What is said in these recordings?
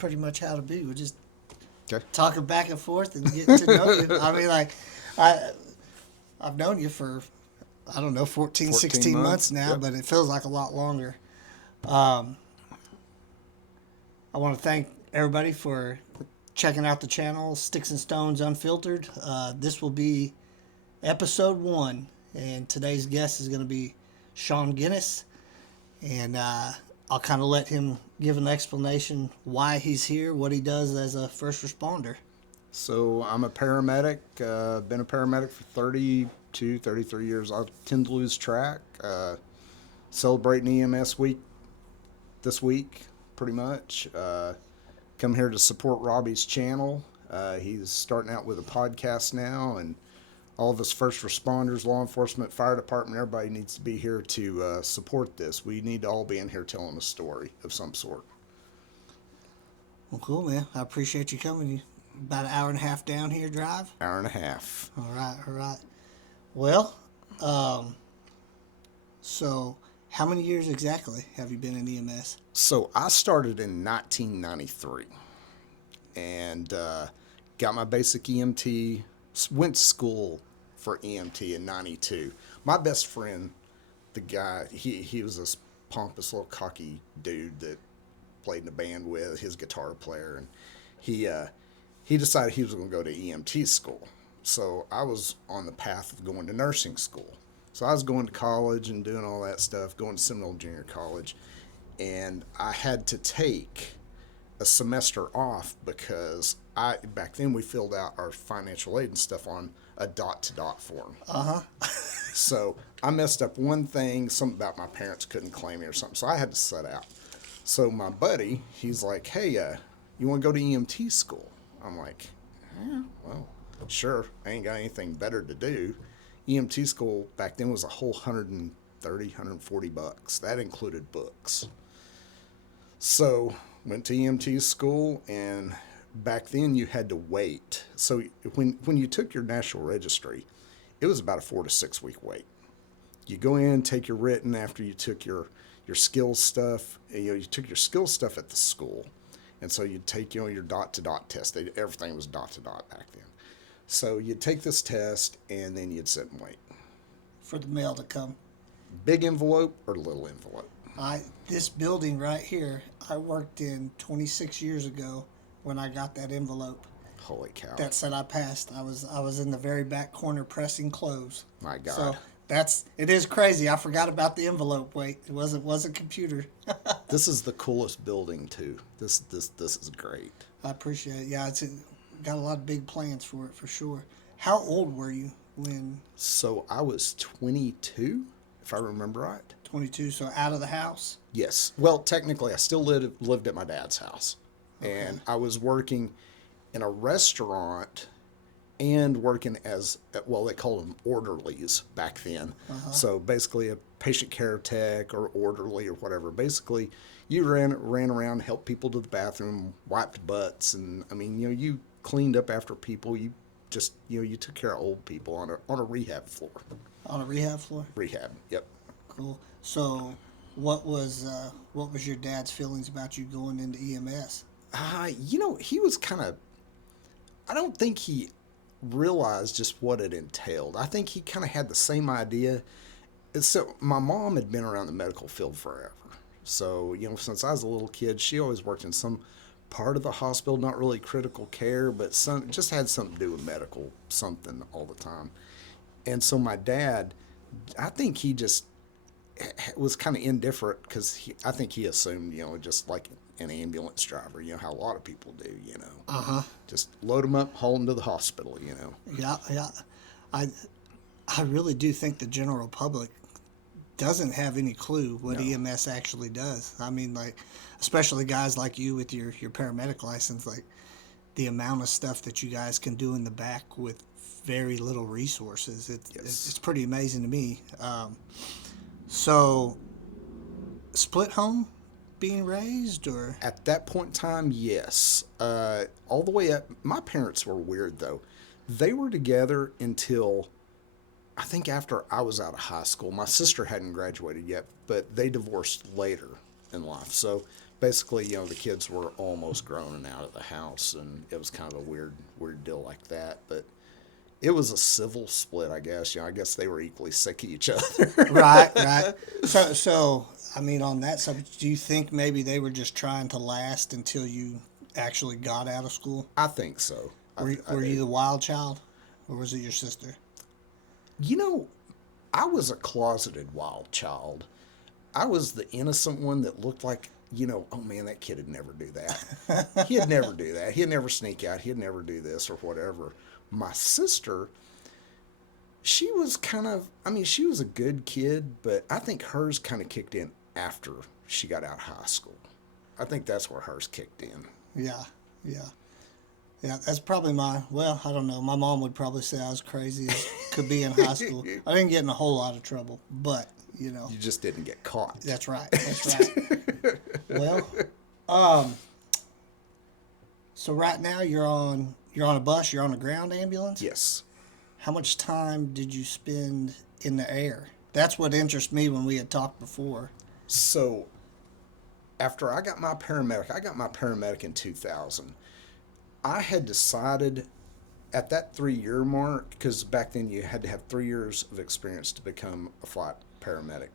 pretty much how to be. We're just Okay. talking back and forth and getting to know you. I mean, like, I I've known you for, I don't know, 14, 14 16 months months. now, Yep. but it feels like a lot longer. Um, I want to thank everybody for checking out the channel, Sticks and Stones Unfiltered. This will be episode 1, and today's guest is going to be Shon Ginnis, and I'll kind of let him give an explanation why he's here, what he does as a first responder. So I'm a paramedic. Been a paramedic for 32, 33 years. I tend to lose track. Celebrating EMS week this week, pretty much. Come here to support Robbie's channel. He's starting out with a podcast now, and all of us first responders, law enforcement, fire department, everybody needs to be here to support this. We need to all be in here telling a story of some sort. Well, cool, man. I appreciate you coming. You about an hour and a half down here drive. Hour and a half. All right, all right. Well, so how many years exactly have you been in EMS? So I started in 1993 and got my basic EMT, went to school for EMT in 92. My best friend, the guy, he was this pompous little cocky dude that played in a band with, his guitar player, and he decided he was going to go to EMT school. So I was on the path of going to nursing school. So I was going to college and doing all that stuff, going to Seminole Junior College, and I had to take a semester off because back then we filled out our financial aid and stuff on a dot-to-dot form. Uh-huh. So I messed up one thing, something about my parents couldn't claim me or something, so I had to set out. So my buddy, he's like, hey, you want to go to EMT school? I'm like, yeah, well, sure. I ain't got anything better to do. EMT school back then was a whole $130, $140. That included books. So went to EMT school, and back then you had to wait. So when you took your national registry, it was about a 4 to 6 week wait. You go in, take your written after you took your skills stuff. You took your skills stuff at the school, and so you'd take your dot to dot test. Everything was dot to dot back then. So you'd take this test, and then you'd sit and wait. For the mail to come. Big envelope or little envelope? This building right here, I worked in 26 years ago when I got that envelope Holy cow! that said I passed. I was in the very back corner pressing close. My God. So it is crazy. I forgot about the envelope. Wait, it wasn't computer. This is the coolest building too. This is great. I appreciate it. Yeah, got a lot of big plans for it for sure. How old were you when? So I was 22, if I remember right. 22. So out of the house. Yes. Well, technically, I still lived at my dad's house, and I was working in a restaurant and working as, well, they called them orderlies back then. So basically a patient care tech or orderly or whatever. Basically, you ran around, helped people to the bathroom, wiped butts, and I mean, you cleaned up after people. You just, you took care of old people on a rehab floor. On a rehab floor. Rehab. Yep. Cool. So, what was your dad's feelings about you going into EMS? He was kind of, I don't think he realized just what it entailed. I think he kind of had the same idea. So my mom had been around the medical field forever. So, since I was a little kid, she always worked in some part of the hospital, not really critical care, but just had something to do with medical something all the time. And so my dad, I think he just was kind of indifferent because I think he assumed, just like an ambulance driver, how a lot of people do, just load them up, haul them to the hospital, Yeah. I really do think the general public doesn't have any clue what EMS actually does. I mean, like, especially guys like you with your paramedic license, like the amount of stuff that you guys can do in the back with very little resources. It's pretty amazing to me. So, split home being raised, or? At that point in time, yes. All the way up. My parents were weird, though. They were together until, I think, after I was out of high school. My sister hadn't graduated yet, but they divorced later in life. So basically, the kids were almost grown and out of the house, and it was kind of a weird deal like that. But it was a civil split, I guess. I guess they were equally sick of each other. Right, right. So I mean, on that subject, do you think maybe they were just trying to last until you actually got out of school? I think so. Were you the wild child, or was it your sister? You know, I was a closeted wild child. I was the innocent one that looked like, oh man, that kid would never do that. He'd never do that. He'd never sneak out. He'd never do this or whatever. My sister, she was she was a good kid, but I think hers kind of kicked in after she got out of high school. I think that's where hers kicked in. Yeah, yeah. Yeah, that's probably well, I don't know. My mom would probably say I was crazy as could be in high school. I didn't get in a whole lot of trouble, but, You just didn't get caught. That's right. That's right. Well, so right now you're on a bus, you're on a ground ambulance? Yes. How much time did you spend in the air? That's what interests me when we had talked before. So, after I got my paramedic in 2000. I had decided at that 3-year mark, because back then you had to have 3 years of experience to become a flight paramedic,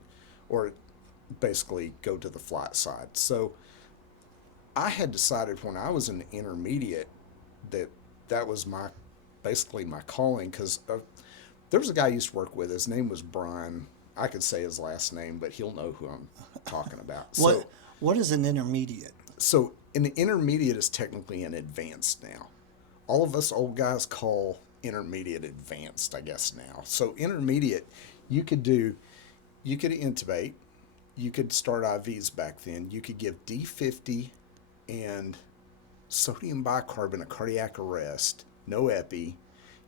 or basically go to the flight side. So I had decided when I was an intermediate that was basically my calling, because there was a guy I used to work with. His name was Brian. I could say his last name, but he'll know who I'm talking about. What is an intermediate? So an intermediate is technically an advanced now. All of us old guys call intermediate advanced, I guess, now. So intermediate, you could intubate, you could start IVs back then, you could give D50 and sodium bicarbonate cardiac arrest, no epi.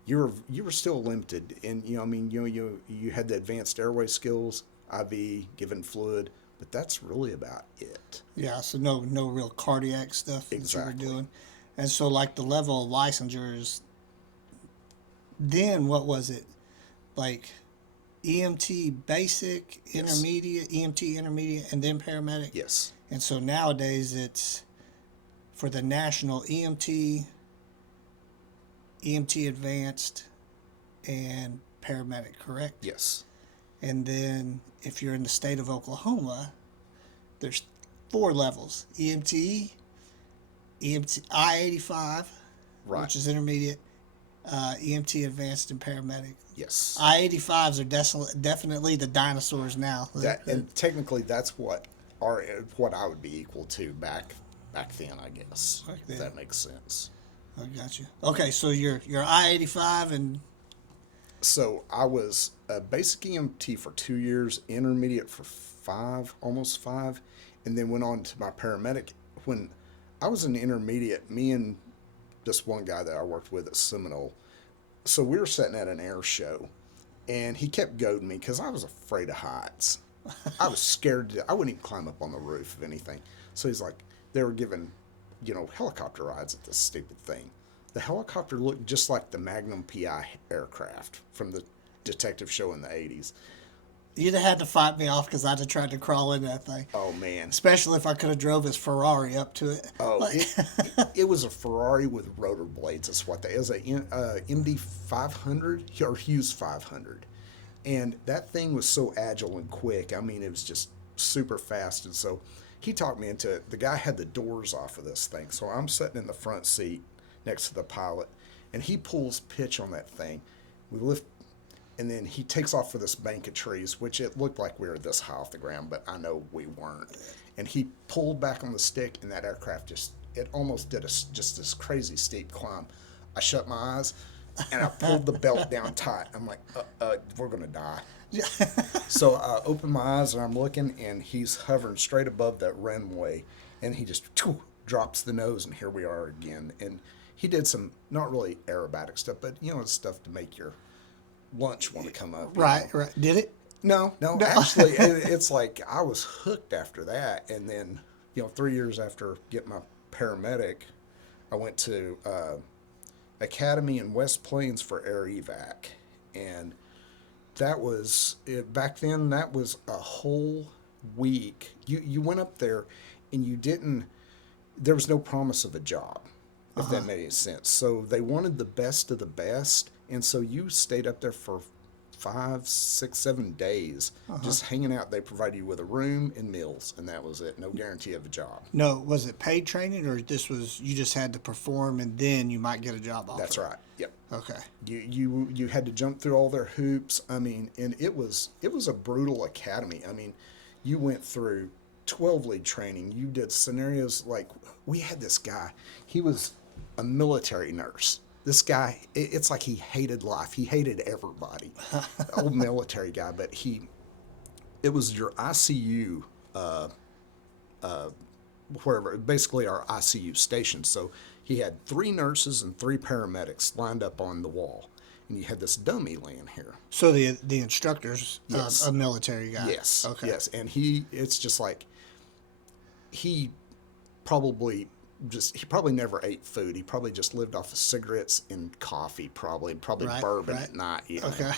You were still limited, and you had the advanced airway skills, IV, given fluid, but that's really about it. Yeah, so no real cardiac stuff Exactly. that you were doing. And so like the level of licensures, then what was it? Like EMT basic, Yes. intermediate, EMT intermediate, and then paramedic? Yes. And so nowadays it's for the national EMT advanced, and paramedic, correct? Yes. And then if you're in the state of Oklahoma, there's 4 levels: EMT, I-85, Right. which is intermediate, EMT advanced, and paramedic. Yes. I-85s are definitely the dinosaurs now. And technically that's what I would be equal to back then, I guess. Back then. If that makes sense. I got you. Okay, so you're I-85 and So I was a basic EMT for 2 years, intermediate for 5, almost 5, and then went on to my paramedic. When I was an intermediate, me and this one guy that I worked with at Seminole, so we were sitting at an air show, and he kept goading me because I was afraid of heights. I was scared. I wouldn't even climb up on the roof of anything. So he's like, they were giving, helicopter rides at this stupid thing. The helicopter looked just like the Magnum PI aircraft from the detective show in the 80s. you'd have had to fight me off because I'd have tried to crawl into that thing. Oh, man. Especially if I could have drove his Ferrari up to it. Oh, it was a Ferrari with rotor blades. That's what it was. It was a MD 500 or Hughes 500. And that thing was so agile and quick. I mean, it was just super fast. And so he talked me into it. The guy had the doors off of this thing. So I'm sitting in the front seat next to the pilot, and he pulls pitch on that thing. We lift, and then he takes off for this bank of trees, which it looked like we were this high off the ground, but I know we weren't. And he pulled back on the stick, and that aircraft it almost did just this crazy steep climb. I shut my eyes, and I pulled the belt down tight. I'm like, we're going to die. So I open my eyes, and I'm looking, and he's hovering straight above that runway, and he just drops the nose, and here we are again. And he did some, not really aerobatic stuff, but, stuff to make your lunch want to come up. Right. Did it? No. Actually, it's like I was hooked after that. And then, 3 years after getting my paramedic, I went to Academy in West Plains for air evac. And that was, back then, that was a whole week. You went up there, and you didn't. There was no promise of a job, if that made any sense. So they wanted the best of the best, and so you stayed up there for 5, 6, 7 days, just hanging out. They provided you with a room and meals, and that was it. No guarantee of a job. No, was it paid training, or this was you just had to perform and then you might get a job offer? That's right. Yep. Okay. You had to jump through all their hoops. I mean, and it was a brutal academy. I mean, you went through 12 lead training. You did scenarios like we had this guy. He was a military nurse. This guy, it's like he hated life. He hated everybody. Old military guy, but it was your ICU, wherever, basically our ICU station. So he had 3 nurses and 3 paramedics lined up on the wall. And you had this dummy laying here. So the instructor's Yes. a military guy. Yes. Okay. Yes. And it's just like, he probably never ate food. He probably just lived off of cigarettes and coffee, probably Right, bourbon right. at night. You know? Okay.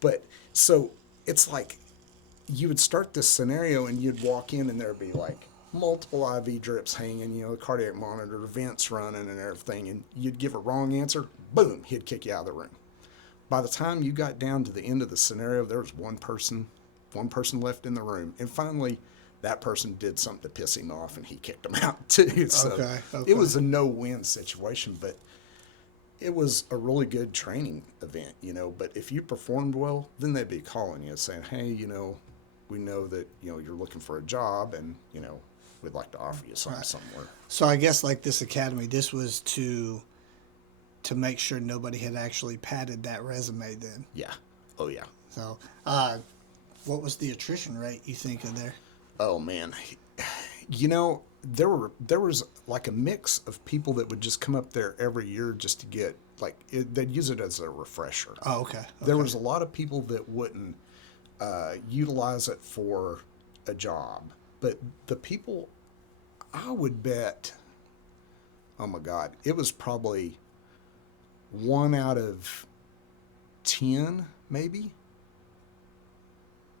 But so it's like you would start this scenario and you'd walk in and there'd be like multiple IV drips hanging, the cardiac monitor, vents running and everything, and you'd give a wrong answer, boom, he'd kick you out of the room. By the time you got down to the end of the scenario, there was one person left in the room, and finally that person did something to piss him off and he kicked him out too. So Okay. it was a no-win situation, but it was a really good training event, but if you performed well, then they'd be calling you saying, hey, we know that, you're looking for a job, and, we'd like to offer you something somewhere. So I guess like this academy, this was to make sure nobody had actually padded that resume then. Yeah. Oh, yeah. So, what was the attrition rate you think of there? Oh, man. There was like a mix of people that would just come up there every year just to get, they'd use it as a refresher. Oh, okay. There was a lot of people that wouldn't utilize it for a job. But the people, I would bet, oh my God, it was probably 1 out of 10, maybe.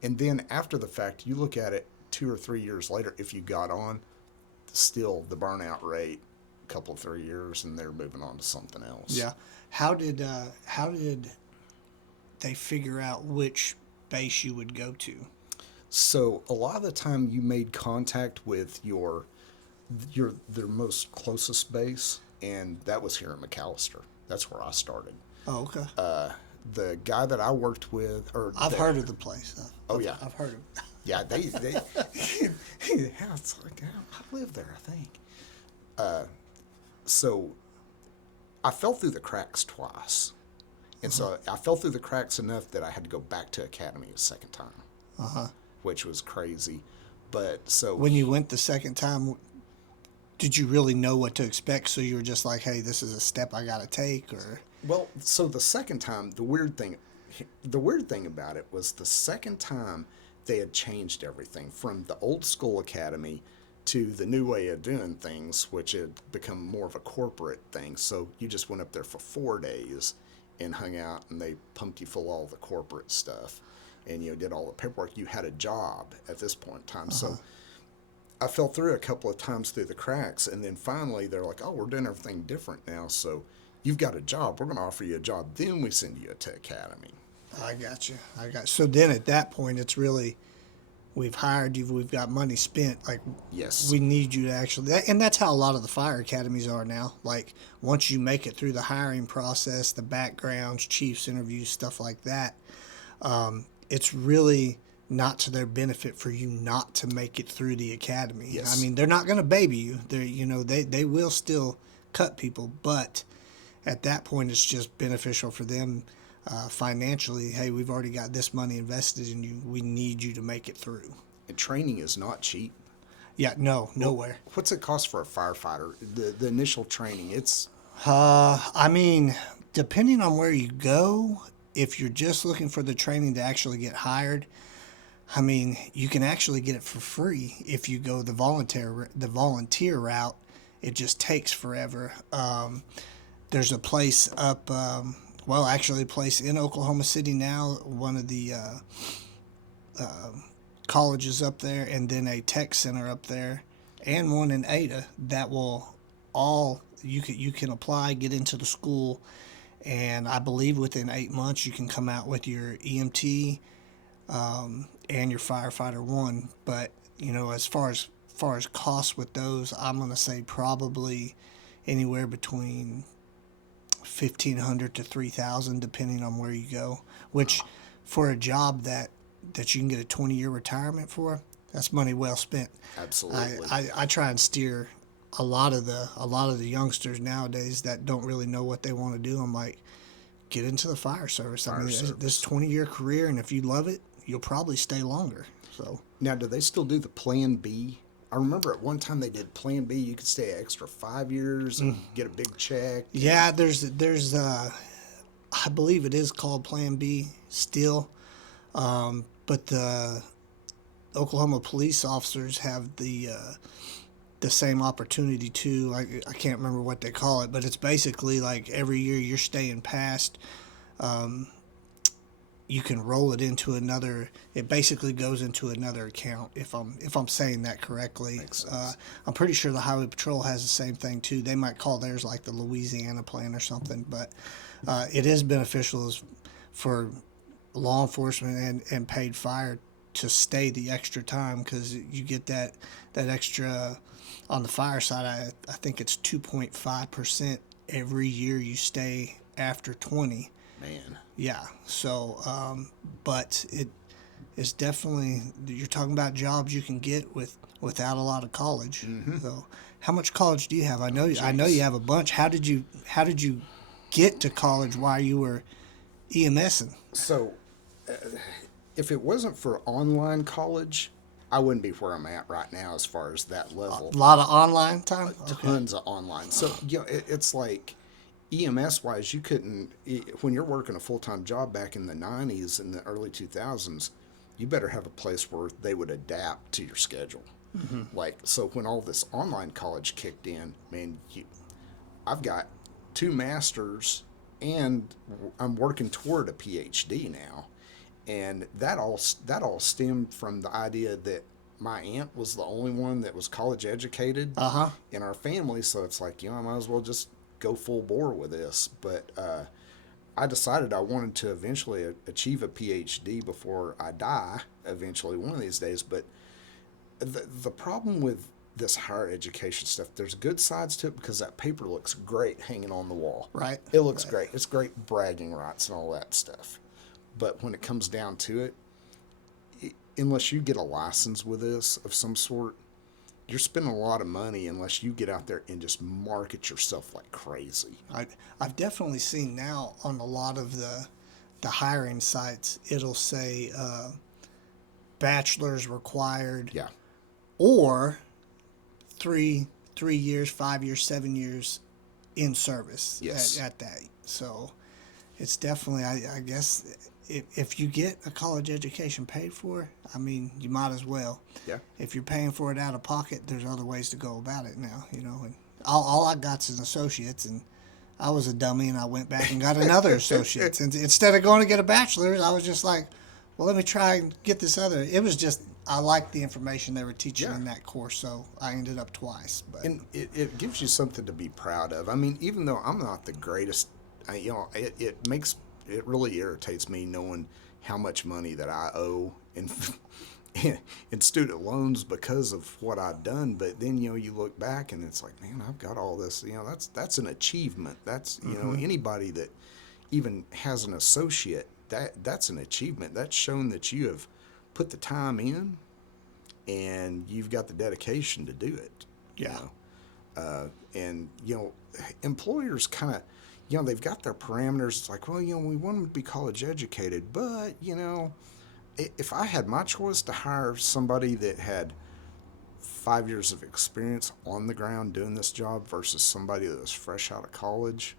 And then after the fact, you look at it 2 or 3 years later, if you got on, still the burnout rate, a couple of 3 years, and they're moving on to something else. Yeah. How did they figure out which base you would go to? So a lot of the time you made contact with their most closest base, and that was here in McAllister. That's where I started. Oh, okay. The guy that I worked with, I've heard of the place. Oh, yeah. I've heard of it. Yeah, they yeah, it's like, I live there, I think. So I fell through the cracks twice. And so I fell through the cracks enough that I had to go back to academy a second time, which was crazy. But so When you went the second time, did you really know what to expect? So you were just like, hey, this is a step I got to take, or? Well, so the second time, the weird thing about it was the second time they had changed everything from the old school academy to the new way of doing things, which had become more of a corporate thing. So you just went up there for 4 days and hung out, and they pumped you full of all the corporate stuff, and did all the paperwork. You had a job at this point in time. So I fell through a couple of times through the cracks, and then finally they're like, oh, we're doing everything different now, so you've got a job. We're going to offer you a job. Then we send you to academy. I got you. So then at that point, it's really, we've hired you, we've got money spent. Like, Yes. we need you to actually, and that's how a lot of the fire academies are now. Like, once you make it through the hiring process, the backgrounds, chiefs interviews, stuff like that, it's really not to their benefit for you not to make it through the academy. Yes. I mean, they're not going to baby you. They will still cut people, but at that point, it's just beneficial for them financially. Hey, we've already got this money invested in you. We need you to make it through. And training is not cheap. Yeah, no, nowhere. What's it cost for a firefighter? The initial training, it's... I mean, depending on where you go, if you're just looking for the training to actually get hired, I mean, you can actually get it for free if you go the volunteer route. It just takes forever. There's a place up, actually a place in Oklahoma City now, one of the colleges up there, and then a tech center up there and one in Ada that will all you can apply, get into the school, and I believe within 8 months you can come out with your EMT and your firefighter one. But as far as costs with those, I'm gonna say probably anywhere between 1,500 to 3,000, depending on where you go. Which, for a job that you can get a 20-year retirement for, that's money well spent. Absolutely. I try and steer a lot of the youngsters nowadays that don't really know what they want to do. I'm like, get into the fire service. I mean, this 20-year career, and if you love it, you'll probably stay longer. So Now, do they still do the Plan B? I remember at one time they did Plan B. You could stay an extra 5 years and get a big check. yeah, there's I believe it is called Plan B still, but the Oklahoma police officers have the same opportunity too. I can't remember what they call it, but it's basically like every year you're staying past. You can roll it into another. It basically goes into another account. If I'm saying that correctly, I'm pretty sure the Highway Patrol has the same thing too. They might call theirs like the Louisiana plan or something, but it is beneficial for law enforcement and paid fire to stay the extra time, because you get that extra on the fire side. I think it's 2.5% every year you stay after 20. Man. Yeah. So, but it is definitely, you're talking about jobs you can get without a lot of college. Mm-hmm. So, how much college do you have? I know you have a bunch. How did you get to college while you were EMSing? So, if it wasn't for online college, I wouldn't be where I'm at right now as far as that level. A lot of online time? Okay. Tons of online. So, it's like EMS wise, you couldn't, when you're working a full time job back in the 90s and the early 2000s, you better have a place where they would adapt to your schedule. Mm-hmm. Like, so when all this online college kicked in, man, I've got 2 masters and I'm working toward a PhD now. And that all stemmed from the idea that my aunt was the only one that was college educated in our family. So it's like, I might as well just go full bore with this. But I decided I wanted to eventually achieve a PhD before I die, eventually one of these days. But the problem with this higher education stuff, there's good sides to it because that paper looks great hanging on the wall. Right. It looks great. It's great bragging rights and all that stuff. But when it comes down to it, unless you get a license with this of some sort, you're spending a lot of money unless you get out there and just market yourself like crazy. I've definitely seen now on a lot of the hiring sites, it'll say bachelor's required. Yeah. Or 3 years, 5 years, 7 years in service. Yes. At that. So it's definitely, I guess, if you get a college education paid for, I mean, you might as well. Yeah. If you're paying for it out of pocket, there's other ways to go about it now, And all I got's an associate's, and I was a dummy, and I went back and got another associate's. And instead of going to get a bachelor's, I was just like, well, let me try and get this other. It was just, I liked the information they were teaching in that course, so I ended up twice. But And it gives you something to be proud of. I mean, even though I'm not the greatest, it really irritates me knowing how much money that I owe in student loans because of what I've done. But then, you look back and it's like, man, I've got all this, that's an achievement. That's, anybody that even has an associate, that's an achievement. That's shown that you have put the time in and you've got the dedication to do it. yeah. And employers kind of, they've got their parameters. It's like, well, we want them to be college educated, but, if I had my choice to hire somebody that had 5 years of experience on the ground doing this job versus somebody that was fresh out of college,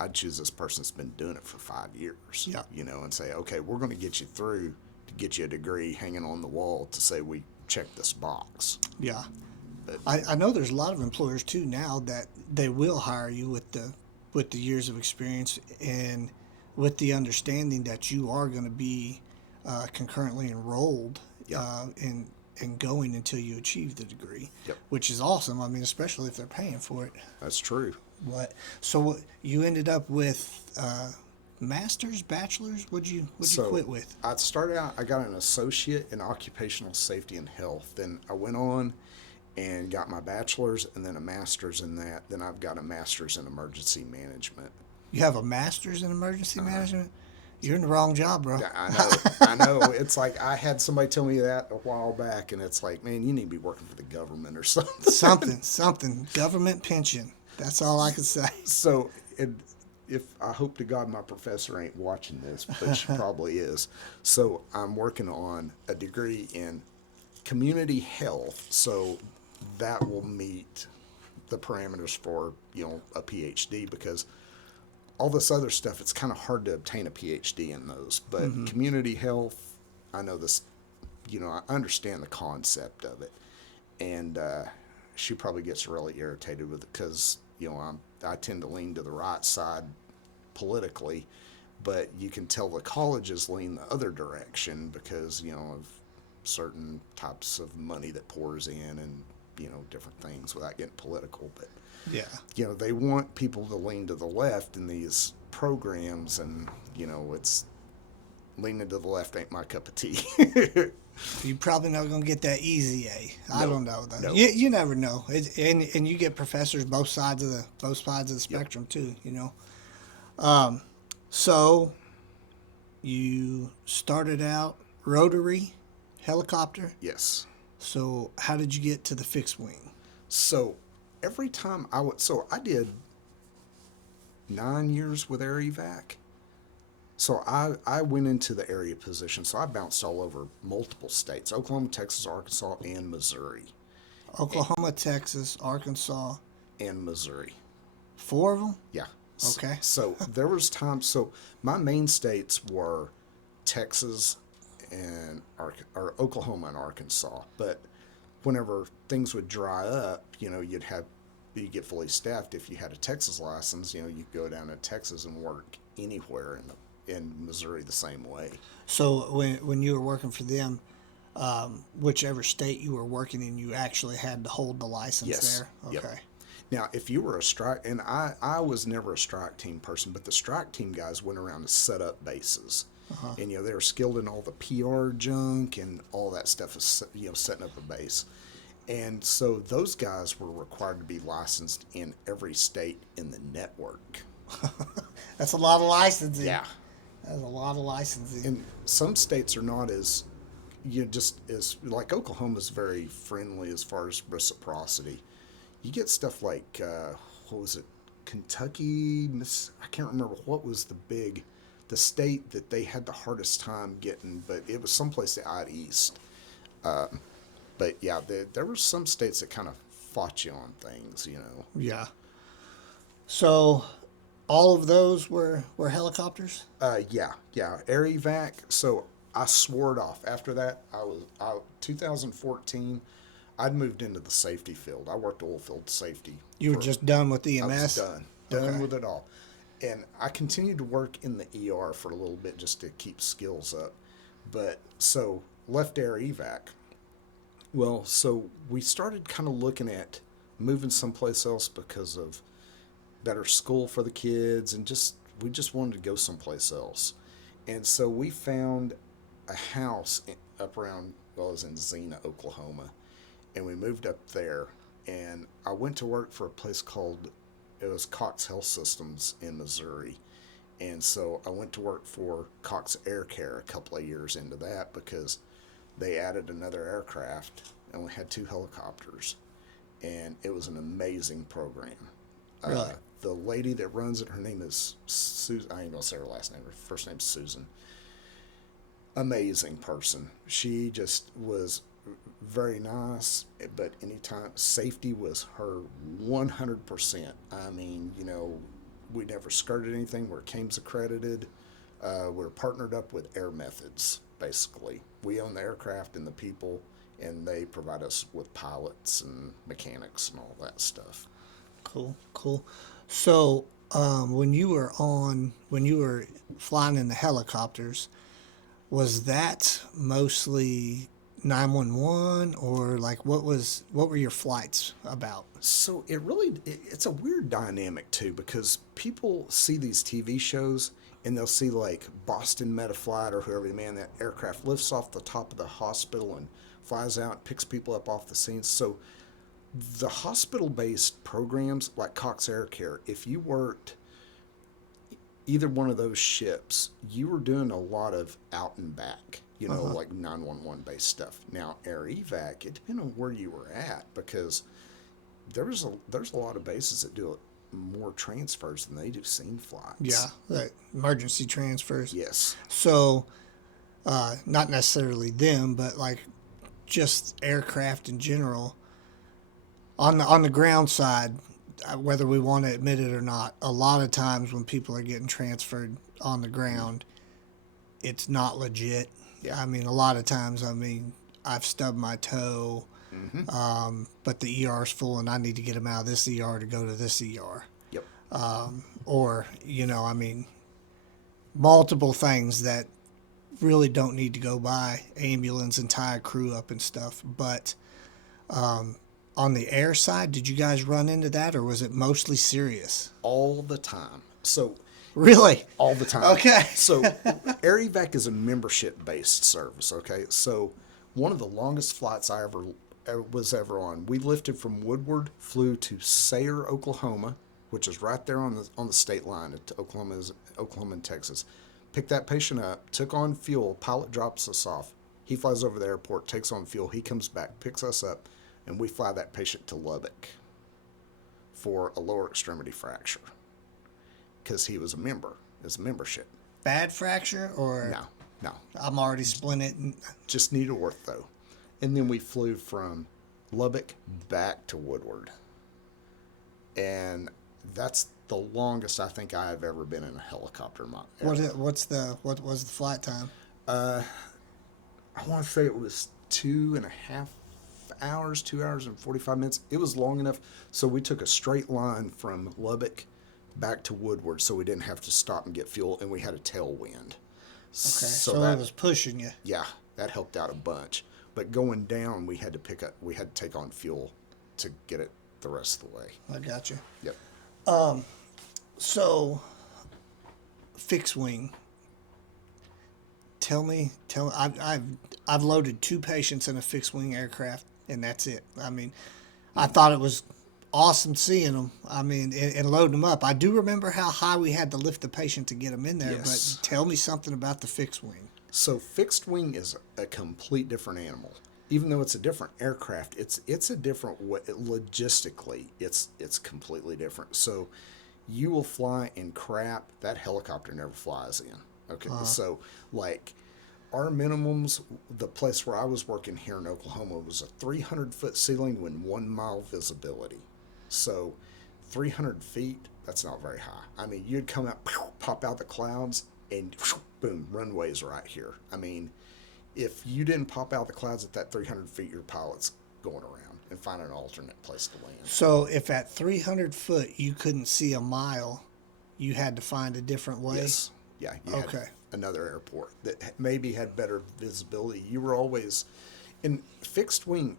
I'd choose this person that's been doing it for 5 years, and say, okay, we're going to get you through to get you a degree hanging on the wall to say we checked this box. Yeah. I know there's a lot of employers too now that they will hire you with the years of experience and with the understanding that you are going to be concurrently enrolled and going until you achieve the degree, Yep. which is awesome. I mean, especially if they're paying for it. That's true. So you ended up with master's, bachelor's. What'd you quit with? I started out, I got an associate in occupational safety and health. Then I went on and got my bachelor's and then a master's in that. Then I've got a master's in emergency management. You have a master's in emergency management? You're in the wrong job, bro. Yeah, I know. I know. It's like I had somebody tell me that a while back, and it's like, man, you need to be working for the government or something. Something. Government pension. That's all I can say. So, if I hope to God my professor ain't watching this, but she probably is. So I'm working on a degree in community health. So that will meet the parameters for a PhD, because all this other stuff, it's kind of hard to obtain a PhD in those. But community health, I know this, I understand the concept of it. And she probably gets really irritated with it because, I tend to lean to the right side politically. But you can tell the colleges lean the other direction because, of certain types of money that pours in and, different things without getting political. But Yeah. they want people to lean to the left in these programs, and it's leaning to the left ain't my cup of tea. You're probably not going to get that easy A. I No, don't know though. no. You never know. And you get professors both sides of the spectrum too. So you started out rotary helicopter. Yes. So how did you get to the fixed wing? So every time I did 9 years with Air Evac. So I went into the area position. So I bounced all over multiple states: Oklahoma, Texas, Arkansas, and Missouri. Oklahoma, Texas, Arkansas, And Missouri. 4 of them. Yeah. Okay. So there was times. So my main states were Texas and or Oklahoma and Arkansas. But whenever things would dry up, you'd get fully staffed. If you had a Texas license, you could go down to Texas and work anywhere in Missouri the same way. So when you were working for them, whichever state you were working in, you actually had to hold the license Yes. there. Yep. Okay. Now, if you were a strike, and I was never a strike team person, but the strike team guys went around to set up bases. And, they were skilled in all the PR junk and all that stuff, setting up a base. And so those guys were required to be licensed in every state in the network. That's a lot of licensing. Yeah. That's a lot of licensing. And some states are not as, as like Oklahoma's very friendly as far as reciprocity. You get stuff like, what was it, Kentucky? I can't remember what was the state that they had the hardest time getting, but it was someplace out east. But yeah, there were some states that kind of fought you on things, Yeah. So all of those were helicopters? Yeah. Air Evac. So I swore it off. After that, 2014, I'd moved into the safety field. I worked oil field safety. You were just done with EMS? I was done Okay. with it all. And I continued to work in the ER for a little bit just to keep skills up. But so left Air Evac. Well, so we started kind of looking at moving someplace else because of better school for the kids, and we just wanted to go someplace else. And so we found a house up around, it was in Xena, Oklahoma, and we moved up there. And I went to work for a place called, it was Cox Health Systems in Missouri. And so I went to work for Cox Air Care a couple of years into that because they added another aircraft and we had 2 helicopters. And it was an amazing program. Really? The lady that runs it, her name is Susan. I ain't going to say her last name. Her first name's Susan. Amazing person. She just was very nice, but anytime safety was her 100%. I mean, we never skirted anything. We're CAMES accredited. We're partnered up with Air Methods, basically. We own the aircraft and the people, and they provide us with pilots and mechanics and all that stuff. Cool. So when you were flying in the helicopters, was that mostly 911 or like what were your flights about? So it's a weird dynamic too, because people see these TV shows and they'll see like Boston Metaflight or whoever, man, that aircraft lifts off the top of the hospital and flies out and picks people up off the scenes. So the hospital based programs like Cox Air Care, if you worked either one of those ships, you were doing a lot of out and back, like 911 based stuff. Now, air evac, it depended on where you were at, because there's a lot of bases that do more transfers than they do scene flights. Yeah, like emergency transfers. Yes. So, not necessarily them, but like just aircraft in general. On the ground side, whether we want to admit it or not, a lot of times when people are getting transferred on the ground, it's not legit. Yeah. I mean, a lot of times, I've stubbed my toe, but the ER is full and I need to get them out of this ER to go to this ER. Yep. Or, multiple things that really don't need to go by ambulance and tie a crew up and stuff. But on the air side, did you guys run into that, or was it mostly serious? All the time. So Really? all the time. Okay. So Air Evac is a membership-based service, okay? So one of the longest flights I was ever on, we lifted from Woodward, flew to Sayre, Oklahoma, which is right there on the state line at Oklahoma and Texas. Picked that patient up, took on fuel, pilot drops us off. He flies over the airport, takes on fuel, he comes back, picks us up, and we fly that patient to Lubbock for a lower extremity fracture, because he was a member. It's a membership. Bad fracture or? No. I'm already splinted. Just needed ortho. And then we flew from Lubbock back to Woodward. And that's the longest I think I have ever been in a helicopter. What was the flight time? I want to say it was 2.5 hours, 2 hours and 45 minutes. It was long enough. So we took a straight line from Lubbock back to Woodward, so we didn't have to stop and get fuel, and we had a tailwind. Okay, so that was pushing you. Yeah, that helped out a bunch. But going down, we had to take on fuel to get it the rest of the way. I got you. Yep. So, fixed wing. Tell me, I've loaded 2 patients in a fixed wing aircraft, and that's it. I mean, I thought it was awesome seeing them. I mean, and loading them up. I do remember how high we had to lift the patient to get them in there. Yes. But tell me something about the fixed wing. So fixed wing is a complete different animal. Even though it's a different aircraft, it's a different way. Logistically, it's completely different. So you will fly in crap that helicopter never flies in. Okay, so like our minimums, the place where I was working here in Oklahoma was a 300-foot ceiling with 1 mile visibility. So 300 feet, that's not very high. I mean, you'd come out, pop out the clouds, and boom, runway's right here. I mean, if you didn't pop out the clouds at that 300 feet, your pilot's going around and finding an alternate place to land. So if at 300 foot you couldn't see a mile, you had to find a different way? Yes. Yeah. You had another airport that maybe had better visibility. You were always in fixed wing.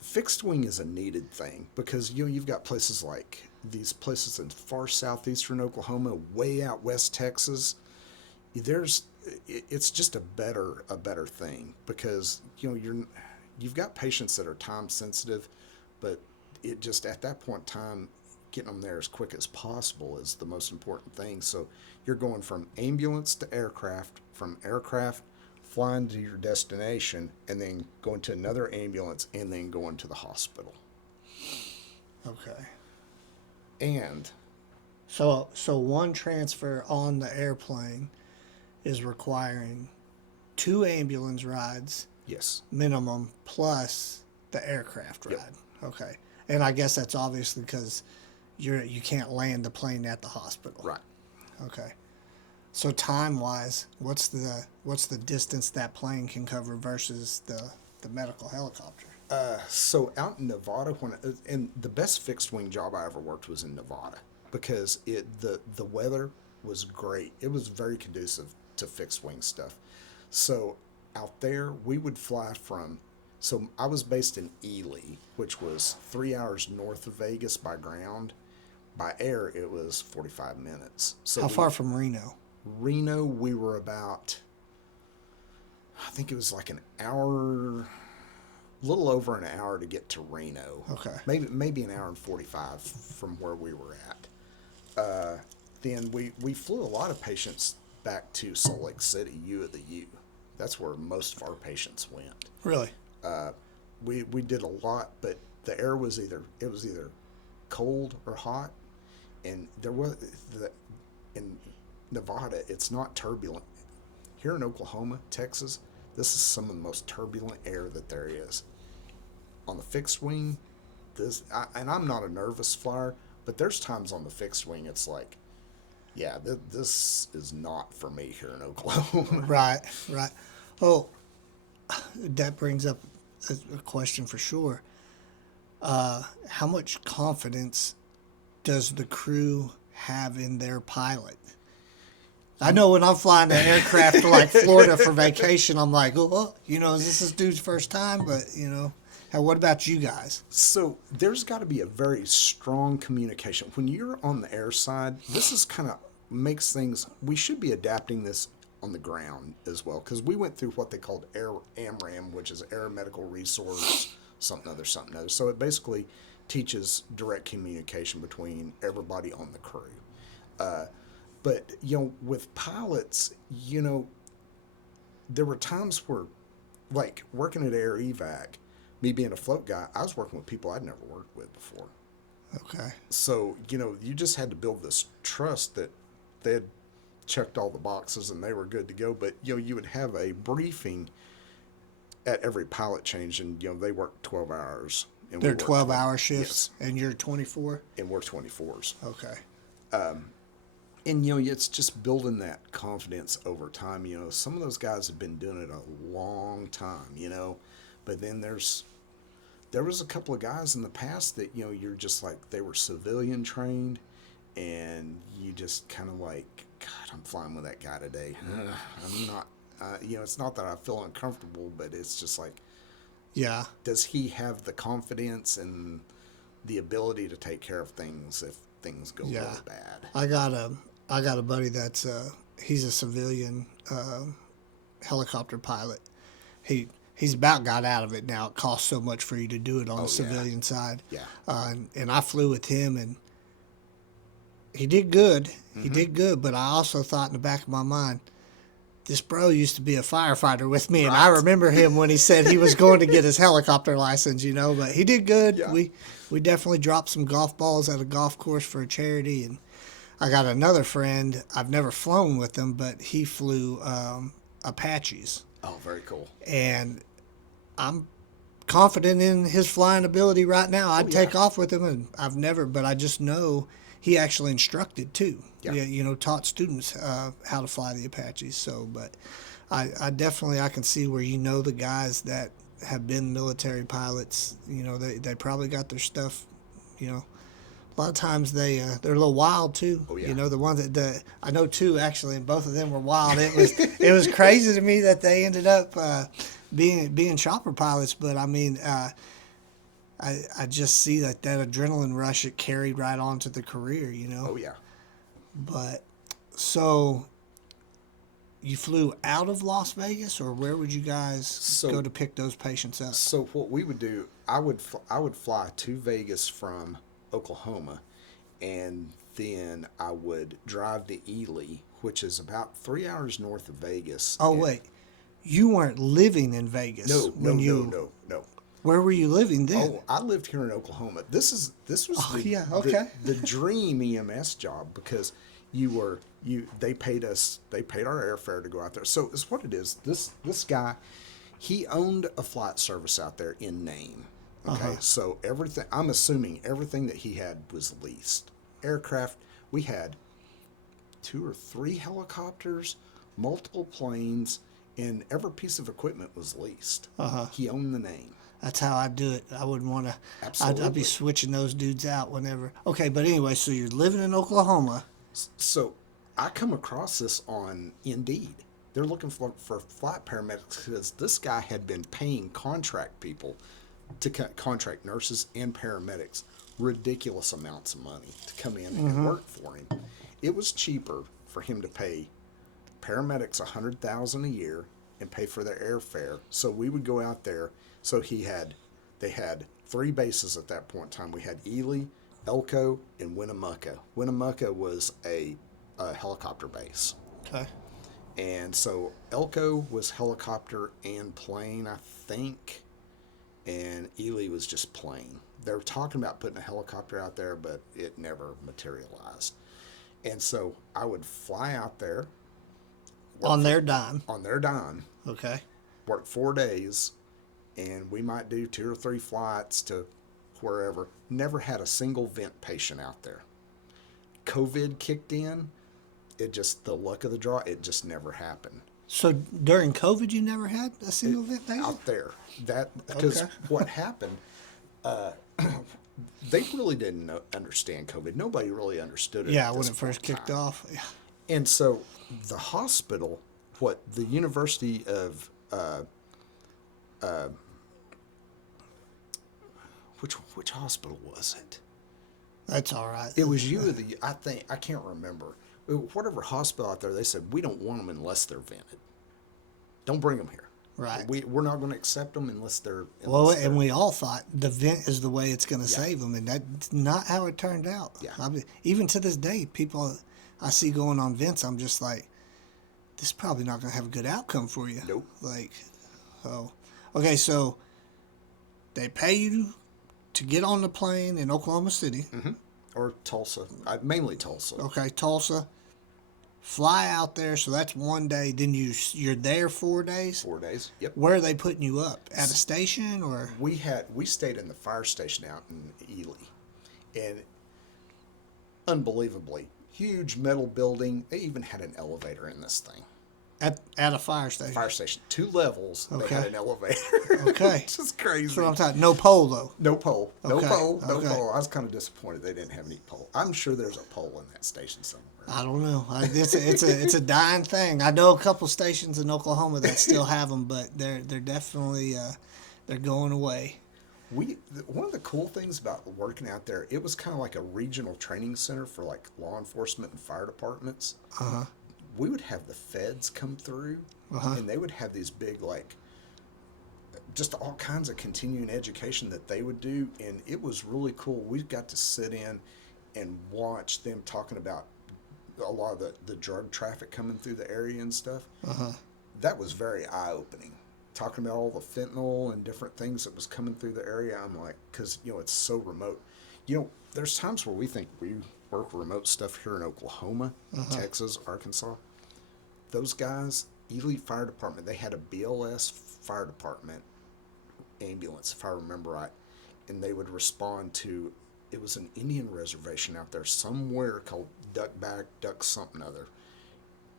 Fixed wing is a needed thing because you've got places like these places in far southeastern Oklahoma, way out west Texas. It's just a better thing because you've got patients that are time sensitive, but it just at that point in time, getting them there as quick as possible is the most important thing. So you're going from ambulance to aircraft, from aircraft flying to your destination, and then going to another ambulance, and then going to the hospital. Okay. And so one transfer on the airplane is requiring 2 ambulance rides. Yes. Minimum plus the aircraft ride. Yep. Okay. And I guess that's obviously because you can't land the plane at the hospital. Right. Okay. So time wise, what's the distance that plane can cover versus the medical helicopter? So out in Nevada, and the best fixed wing job I ever worked was in Nevada because the weather was great. It was very conducive to fixed wing stuff. So out there, we would fly from. So I was based in Ely, which was 3 hours north of Vegas by ground. By air, it was 45 minutes. So How far from Reno? Reno, we were about, I think it was like an hour, a little over an hour to get to Reno. Okay. Maybe an hour and 45 from where we were at. Then we flew a lot of patients back to Salt Lake City, U of the U. That's where most of our patients went. Really? We did a lot, but the air was either cold or hot, and in Nevada it's not turbulent. Here in Oklahoma, Texas, this is some of the most turbulent air that there is. On the fixed wing, and I'm not a nervous flyer, but there's times on the fixed wing it's like, yeah, this is not for me here in Oklahoma. Right. Oh, that brings up a question for sure. How much confidence does the crew have in their pilot? I know when I'm flying an aircraft to like Florida for vacation, I'm like, is this dude's first time? But, what about you guys? So there's got to be a very strong communication. When you're on the air side, this is kind of makes things, we should be adapting this on the ground as well, because we went through what they called Air AMRAM, which is Air Medical Resource, something other. So it basically teaches direct communication between everybody on the crew. But, with pilots, there were times where, like, working at Air Evac, me being a float guy, I was working with people I'd never worked with before. Okay. So, you just had to build this trust that they had checked all the boxes and they were good to go. But, you would have a briefing at every pilot change, and, they work 12 hours. And they're 12-hour shifts, yes. And you're 24? And we're 24s. Okay. And, it's just building that confidence over time. Some of those guys have been doing it a long time, but then there was a couple of guys in the past that, you're just like, they were civilian trained, and you just kind of like, God, I'm flying with that guy today. I'm not, it's not that I feel uncomfortable, but it's just like, yeah. Does he have the confidence and the ability to take care of things if things go really bad? I got a buddy that's he's a civilian helicopter pilot. He's about got out of it now. It costs so much for you to do it on the civilian side. Yeah. And I flew with him, and he did good. Mm-hmm. He did good, but I also thought in the back of my mind, this bro used to be a firefighter with me, and I remember him when he said he was going to get his helicopter license, but he did good. Yeah. We definitely dropped some golf balls at a golf course for a charity, and I got another friend. I've never flown with him, but he flew Apaches. Oh, very cool. And I'm confident in his flying ability right now. I'd take off with him, and but I just know he actually instructed too. Yeah. Taught students how to fly the Apaches. So, but I definitely, I can see where the guys that have been military pilots, they probably got their stuff, a lot of times they're a little wild too. Oh, yeah. The ones that I know two actually, and both of them were wild. It was crazy to me that they ended up being chopper pilots. But I mean, I just see that adrenaline rush it carried right on to the career. Oh yeah. But so you flew out of Las Vegas, or where would you guys go to pick those patients up? So what we would do, I would fly to Vegas from Oklahoma, and then I would drive to Ely, which is about 3 hours north of Vegas. Oh, wait. You weren't living in Vegas? No. Where were you living then? Oh, I lived here in Oklahoma. This was the dream EMS job, because they paid our airfare to go out there. So it's what it is. This guy, he owned a flight service out there in name. Okay, so I'm assuming everything that he had was leased. Aircraft, we had 2 or 3 helicopters, multiple planes, and every piece of equipment was leased. He owned the name. That's how I do it. I wouldn't want to. Absolutely. I'd be switching those dudes out whenever. Okay, but anyway, so you're living in Oklahoma. So I come across this on Indeed. They're looking for flight paramedics because this guy had been paying contract people to contract nurses and paramedics ridiculous amounts of money to come in and work for him. It was cheaper for him to pay paramedics $100,000 a year and pay for their airfare. So we would go out there. So they had 3 bases at that point in time. We had Ely, Elko, and Winnemucca. Winnemucca was a helicopter base. Okay. And so Elko was helicopter and plane, I think, and Ely was just plane. They were talking about putting a helicopter out there, but it never materialized. And so I would fly out there. On their dime. On their dime. Okay. Work 4 days, and we might do 2 or 3 flights to wherever. Never had a single vent patient out there. COVID kicked in. It just, the luck of the draw, it just never happened. So during COVID, you never had a single vent patient? Out there. Because what happened, they really didn't understand COVID. Nobody really understood it. Yeah, when it first kicked off. Yeah. And so the hospital, the University of, which hospital was it? That's all right. It was I can't remember. Whatever hospital out there, they said, we don't want them unless they're vented. Don't bring them here. Right. We're not going to accept them unless they're. And we all thought the vent is the way it's going to save them, and that's not how it turned out. Yeah. I mean, even to this day, people I see going on vents, I'm just like, this is probably not going to have a good outcome for you. Nope. Okay, so they pay you to get on the plane in Oklahoma City. Mm-hmm. Or Tulsa, mainly Tulsa. Okay, Tulsa. Fly out there, so that's 1 day. Then you're there 4 days. 4 days. Yep. Where are they putting you up? At a station or? We stayed in the fire station out in Ely, and unbelievably huge metal building. They even had an elevator in this thing. At a fire station. Fire station, 2 levels. Okay. They had an elevator. Okay. It's just crazy. That's what I'm talking. No pole though. No pole. No Okay. pole. No Okay. pole. I was kind of disappointed they didn't have any pole. I'm sure there's a pole in that station somewhere. I don't know. It's a dying thing. I know a couple stations in Oklahoma that still have them, but they're definitely they're going away. One of the cool things about working out there, it was kind of like a regional training center for like law enforcement and fire departments. We would have the feds come through, and they would have these big just all kinds of continuing education that they would do, and it was really cool. We got to sit in and watch them talking about a lot of the drug traffic coming through the area and stuff. That was very eye-opening. Talking about all the fentanyl and different things that was coming through the area, I'm like, because, it's so remote. There's times where we think we work remote stuff here in Oklahoma, Texas, Arkansas. Those guys, Ely Fire Department, they had a BLS fire department ambulance, if I remember right, and they would respond to, it was an Indian reservation out there somewhere called Duck something other.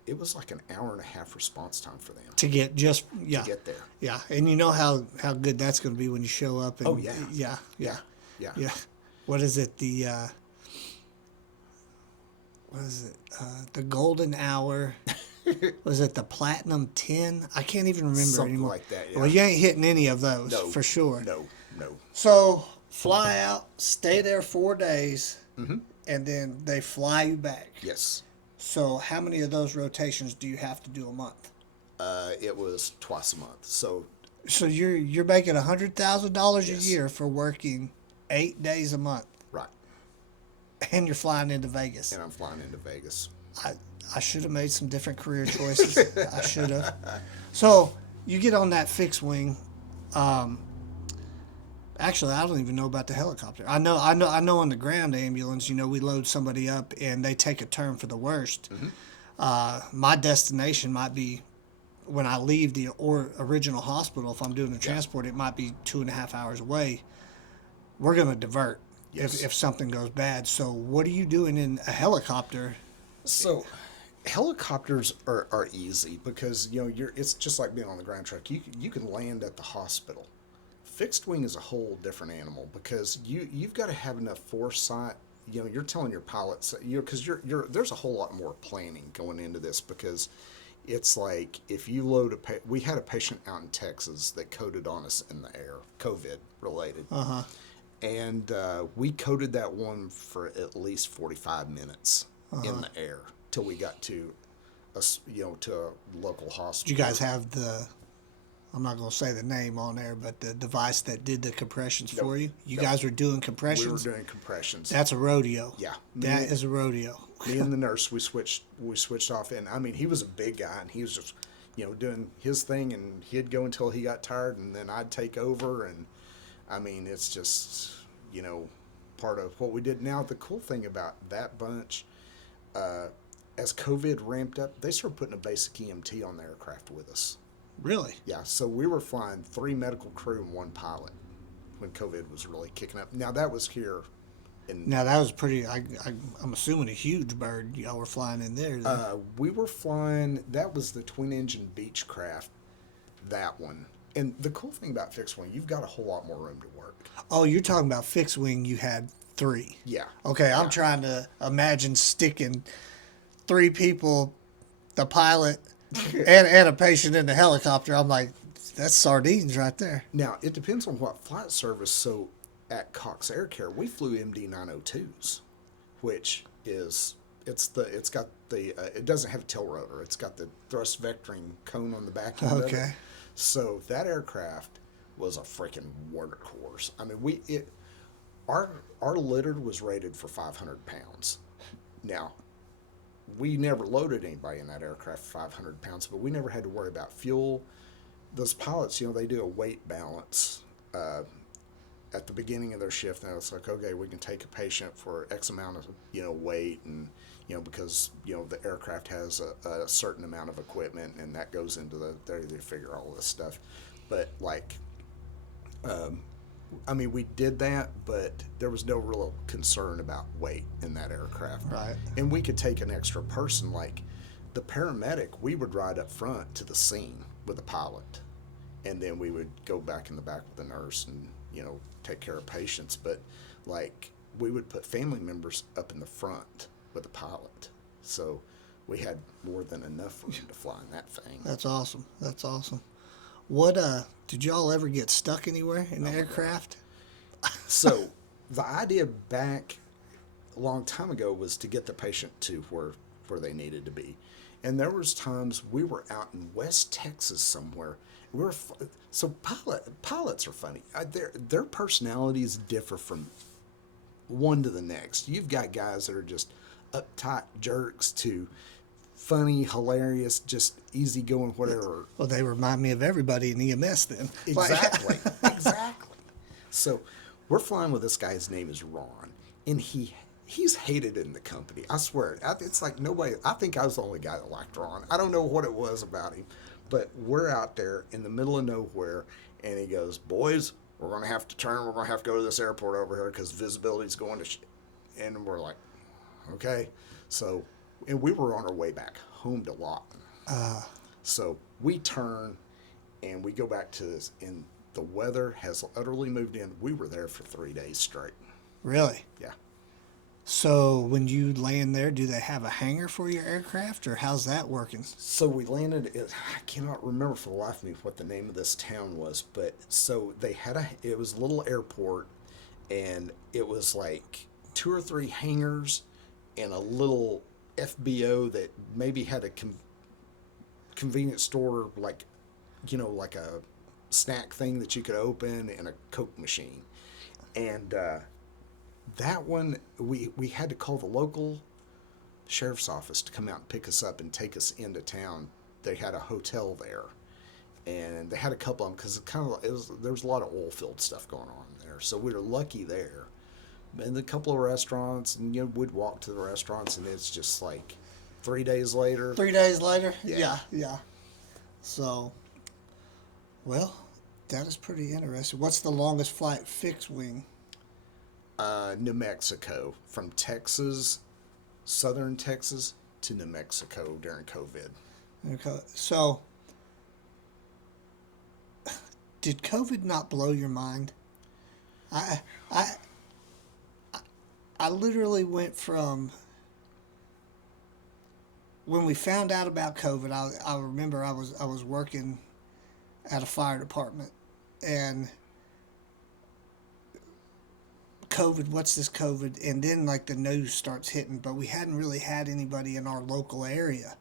It was like an hour and a half response time for them. To get to get there. Yeah, and you know how good that's going to be when you show up. And, Yeah. What is it? What is it? The golden hour. Was it the platinum 10? I can't even remember Something anymore. like that, yeah. Well, you ain't hitting any of those for sure. No. So fly out, stay there 4 days, and then they fly you back. Yes. So how many of those rotations do you have to do a month? It was twice a month. So you're making $100,000 a Yes. year for working 8 days a month, right. and you're flying into Vegas. And I'm flying into Vegas. I should have made some different career choices. I should have. So you get on that fixed wing. Actually, I don't even know about the helicopter. I know on the ground ambulance, we load somebody up and they take a turn for the worst. My destination might be when I leave the original hospital. If I'm doing the transport, it might be 2.5 hours away. We're going to divert if something goes bad. So what are you doing in a helicopter? So helicopters are easy because it's just like being on the ground truck. You can land at the hospital. Fixed wing is a whole different animal because you've got to have enough foresight. You're telling your pilots because there's a whole lot more planning going into this because It's like if you load we had a patient out in Texas that coded on us in the air, COVID related. Uh-huh. And we coded that one for at least 45 minutes in the air till we got to to a local Did hospital. you guys have I'm not going to say the name on there, but the device that did the compressions Nope. for you? You Nope. guys were doing We were compressions? doing compressions. That's a rodeo. Yeah. That is a rodeo. Me and the nurse, we switched off, and I mean, he was a big guy, and he was just, doing his thing, and he'd go until he got tired, and then I'd take over, and I mean, it's just, part of what we did. Now, the cool thing about that bunch, as COVID ramped up, they started putting a basic EMT on the aircraft with us. Really? Yeah, so we were flying 3 medical crew and 1 pilot when COVID was really kicking up. Now, that was here. Now, that was pretty, I'm assuming a huge bird y'all were flying in there. We were flying, that was the twin engine Beechcraft, that one. And the cool thing about fixed wing, you've got a whole lot more room to work. Oh, you're talking about fixed wing, you had 3. Yeah. Okay, I'm Yeah. trying to imagine sticking 3 people, the pilot, and a patient in the helicopter. I'm like, that's sardines right there. Now, it depends on what flight service. So at Cox Air Care, we flew MD 902s, which is, it doesn't have a tail rotor. It's got the thrust vectoring cone on the back end of it. Okay. So that aircraft was a freaking workhorse. I mean, our litter was rated for 500 pounds. Now, we never loaded anybody in that aircraft for 500 pounds, but we never had to worry about fuel. Those pilots, they do a weight balance at the beginning of their shift. And it's like, okay, we can take a patient for X amount of, weight, and, because, the aircraft has a certain amount of equipment, and that goes into they figure all this stuff. But, I mean, we did that, but there was no real concern about weight in that aircraft. Right. And we could take an extra person, like the paramedic, we would ride up front to the scene with the pilot. And then we would go back in the back with the nurse and, take care of patients. But, we would put family members up in the front with the pilot. So we had more than enough room to fly in that thing. That's awesome. That's awesome. What, did y'all ever get stuck anywhere in the aircraft? So the idea back a long time ago was to get the patient to where they needed to be. And there was times we were out in West Texas somewhere. So pilots are funny. Their personalities differ from one to the next. You've got guys that are just uptight jerks to funny, hilarious, just easygoing, whatever. Well, they remind me of everybody in EMS then. Exactly. Exactly. So we're flying with this guy. His name is Ron, and he's hated in the company. I swear. It's like nobody. I think I was the only guy that liked Ron. I don't know what it was about him, but we're out there in the middle of nowhere, and he goes, "Boys, we're going to have to turn. We're going to have to go to this airport over here because visibility's going to." And we're like, "Okay." So, and we were on our way back home to Lawton. So we turn, and we go back to this, and the weather has utterly moved in. We were there for 3 days straight. Really? Yeah. So when you land there, do they have a hangar for your aircraft, or how's that working? So we landed. I cannot remember for the life of me what the name of this town was, but so they had it was a little airport, and it was like 2 or 3 hangars and a little FBO that maybe had a convenience store, like a snack thing that you could open, and a Coke machine. And that one, we had to call the local sheriff's office to come out and pick us up and take us into town. They had a hotel there, and they had a couple of them because there was a lot of oil field stuff going on there. So we were lucky there. And a couple of restaurants, and we'd walk to the restaurants, and it's just like 3 days later. 3 days later? Yeah. Yeah. So, well, that is pretty interesting. What's the longest flight fixed wing? New Mexico, from Texas, southern Texas, to New Mexico during COVID. Okay. So, did COVID not blow your mind? I literally went from when we found out about COVID, I remember I was working at a fire department, and COVID, what's this COVID? And then like the news starts hitting, but we hadn't really had anybody in our local area.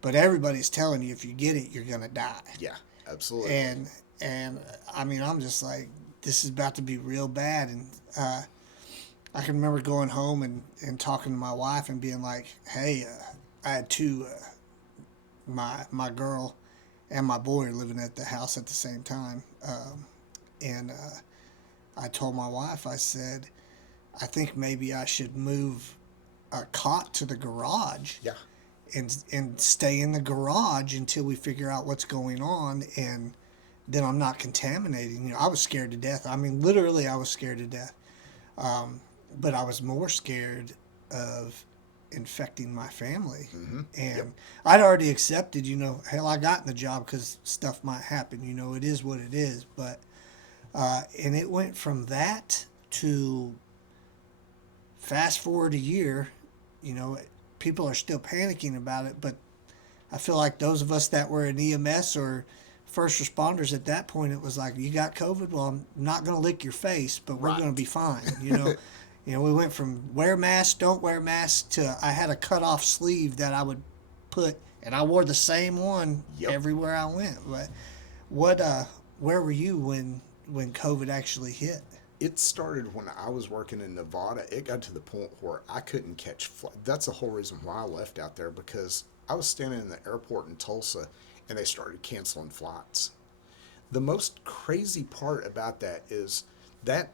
But everybody's telling you if you get it, you're gonna die. Yeah, absolutely. And I mean, I'm just like, this is about to be real bad. And I can remember going home and talking to my wife and being like, hey, I had two, my girl and my boy are living at the house at the same time. And I told my wife, I said, I think maybe I should move a cot to the garage. Yeah. And stay in the garage until we figure out what's going on, and then I'm not contaminating. You know, I was scared to death. I mean, literally, I was scared to death. But I was more scared of infecting my family. Mm-hmm. And Yep. I'd already accepted, you know, hell, I got in the job because stuff might happen. You know, it is what it is. But and it went from that to fast forward a year, you know. People are still panicking about it, but I feel like those of us that were in EMS or first responders at that point, it was like, you got COVID? Well, I'm not going to lick your face, but we're Right. going to be fine. You know, we went from wear masks, don't wear masks to I had a cut off sleeve that I would put, and I wore the same one Yep. everywhere I went. But where were you when COVID actually hit? It started when I was working in Nevada. It got to the point where I couldn't catch flight. That's the whole reason why I left out there, because I was standing in the airport in Tulsa and they started canceling flights. The most crazy part about that is that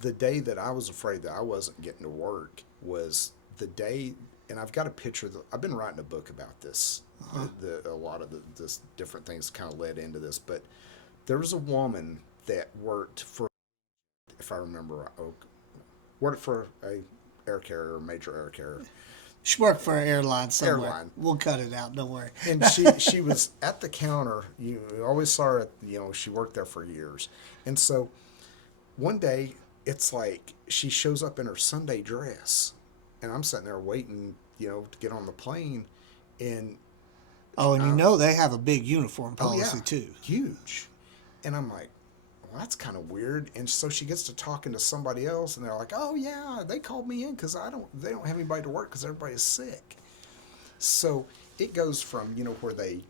the day that I was afraid that I wasn't getting to work was the day, and I've got a picture. I've been writing a book about this. A lot of this different things kind of led into this, but there was a woman that worked for, if I remember right, worked for a air carrier, major air carrier. She worked for an airline somewhere. Airline. We'll cut it out. Don't worry. And she was at the counter. You always saw her. She worked there for years. And so one day, it's like she shows up in her Sunday dress, and I'm sitting there waiting, to get on the plane, and Oh, and they have a big uniform policy too. Huge. And I'm like, well, that's kind of weird. And so she gets to talking to somebody else, and they're like, oh yeah, they called me in because they don't have anybody to work because everybody's sick. So it goes from where they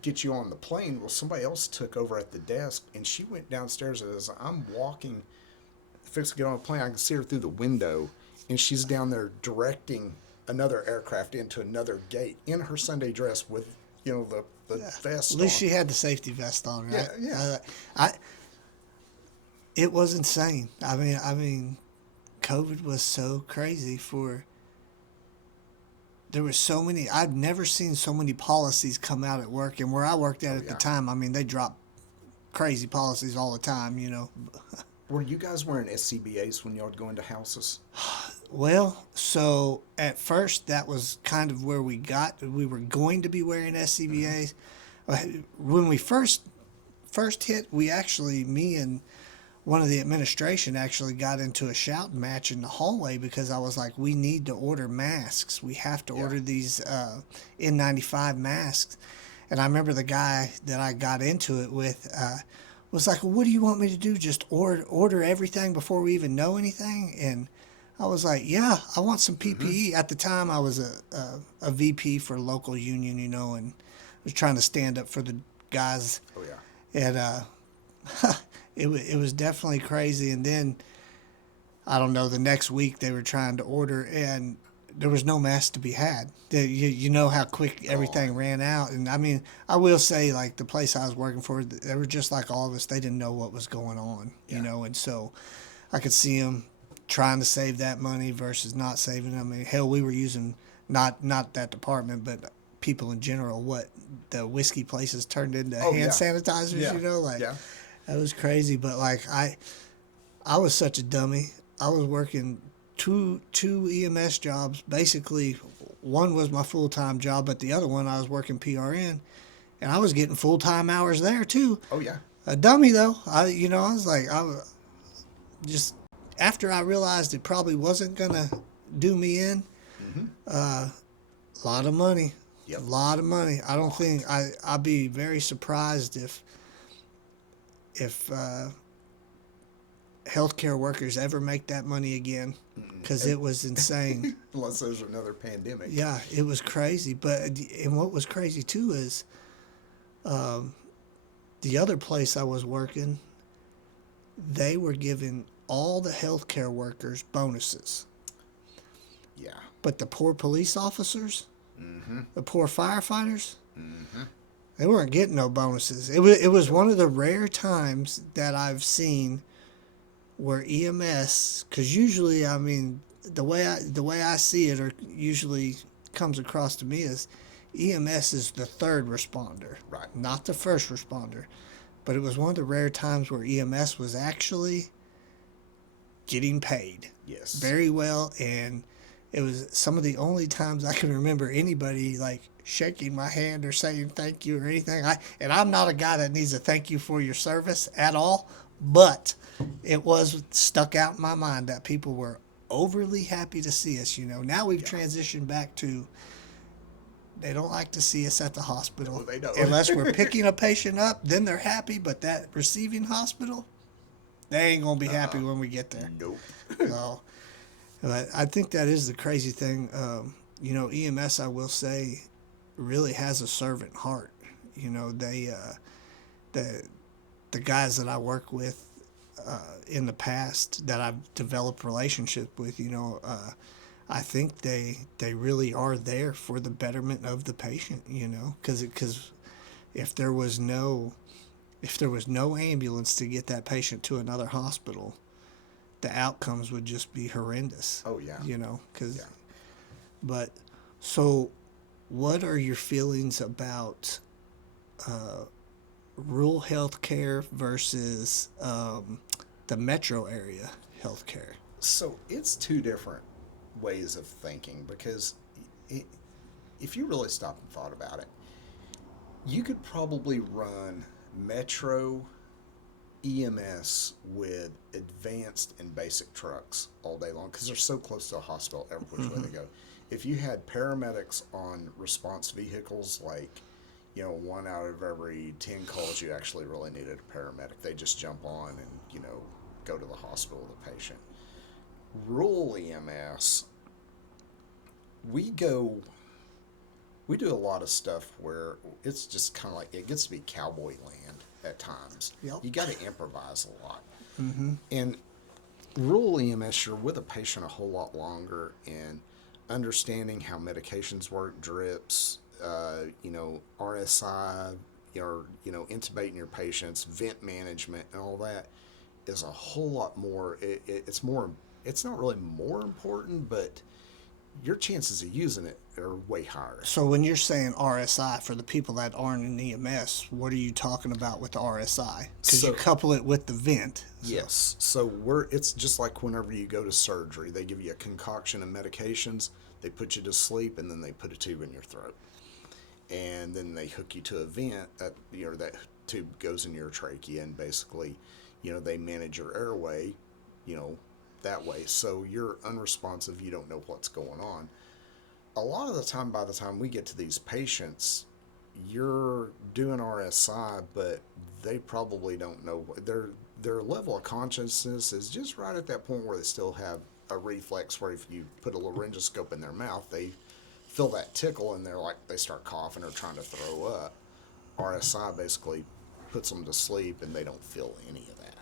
get you on the plane. Well, somebody else took over at the desk, and she went downstairs. And as I'm walking, fixing to get on the plane, I can see her through the window, and she's down there directing another aircraft into another gate in her Sunday dress with the vest. At least on. she had the safety vest on, right? Yeah. It was insane. I mean, COVID was so crazy. There were so many. I've never seen so many policies come out at work, and where I worked at the time, I mean, they dropped crazy policies all the time. Were you guys wearing SCBAs when y'all would go into houses? Well, so at first that was kind of where we were going to be wearing SCBAs. When we first hit, me and one of the administration actually got into a shouting match in the hallway because I was like, we need to order masks. We have to order these N95 masks. And I remember the guy that I got into it with was like, well, what do you want me to do? Just order everything before we even know anything? And I was like, yeah, I want some PPE. At the time, I was a VP for a local union, and was trying to stand up for the guys. Oh, yeah. And it was definitely crazy. And then, I don't know, the next week they were trying to order, and there was no mask to be had. You know how quick everything ran out. And, I mean, I will say, like, the place I was working for, they were just like all of us. They didn't know what was going on, and so I could see them trying to save that money versus not saving it. I mean, hell, we were using not that department, but people in general, what the whiskey places turned into hand sanitizers, that was crazy. But like I was such a dummy. I was working two EMS jobs. Basically, one was my full-time job, but the other one I was working PRN, and I was getting full-time hours there too. Oh yeah. A dummy though. I was like, I was just, after I realized it probably wasn't gonna do me in, A lot of money. Yep. A lot of money. I don't think I'd be very surprised if healthcare workers ever make that money again, because it was insane. Unless there's another pandemic. Yeah, it was crazy. But and what was crazy too is the other place I was working, they were giving all the healthcare workers bonuses. Yeah. But the poor police officers, Mm-hmm. the poor firefighters, Mm-hmm. they weren't getting no bonuses. It was one of the rare times that I've seen where EMS, because usually, I mean, the way I see it, or usually comes across to me, is EMS is the third responder, Right. not the first responder. But it was one of the rare times where EMS was actually getting paid Yes. very well, and it was some of the only times I can remember anybody like shaking my hand or saying thank you or anything. And I'm not a guy that needs a thank you for your service at all, but it was stuck out in my mind that people were overly happy to see us. Now we've transitioned back to they don't like to see us at the hospital. No, they don't. Unless we're picking a patient up, then they're happy. But that receiving hospital, they ain't gonna be happy when we get there. Nope. So, but I think that is the crazy thing. EMS, I will say, really has a servant heart. They, the guys that I work with in the past that I've developed relationship with, I think they really are there for the betterment of the patient. Because if there was no ambulance to get that patient to another hospital, the outcomes would just be horrendous. Oh, yeah. Because, but, so what are your feelings about rural healthcare versus the metro area healthcare? So it's two different ways of thinking, because if you really stop and thought about it, you could probably run metro EMS with advanced and basic trucks all day long because they're so close to a hospital every which way they go. If you had paramedics on response vehicles, like, 1 out of every 10 calls you actually really needed a paramedic, they just jump on and, go to the hospital with the patient. Rural EMS, we do a lot of stuff where it's just kind of like, it gets to be cowboy land at times. Yep. You got to improvise a lot. Mm-hmm. And rural EMS, you're with a patient a whole lot longer, and understanding how medications work, drips, RSI, intubating your patients, vent management, and all that is a whole lot more. It's more. It's not really more important, but your chances of using it are way higher. So when you're saying RSI, for the people that aren't in EMS, what are you talking about with the RSI? Because you couple it with the vent. So. Yes. So it's just like whenever you go to surgery, they give you a concoction of medications, they put you to sleep, and then they put a tube in your throat. And then they hook you to a vent that tube goes in your trachea, and basically, they manage your airway, that way. So you're unresponsive, you don't know what's going on. A lot of the time, by the time we get to these patients, you're doing RSI, but they probably don't know. Their level of consciousness is just right at that point where they still have a reflex where if you put a laryngoscope in their mouth, they feel that tickle and they start coughing or trying to throw up. RSI basically puts them to sleep and they don't feel any of that.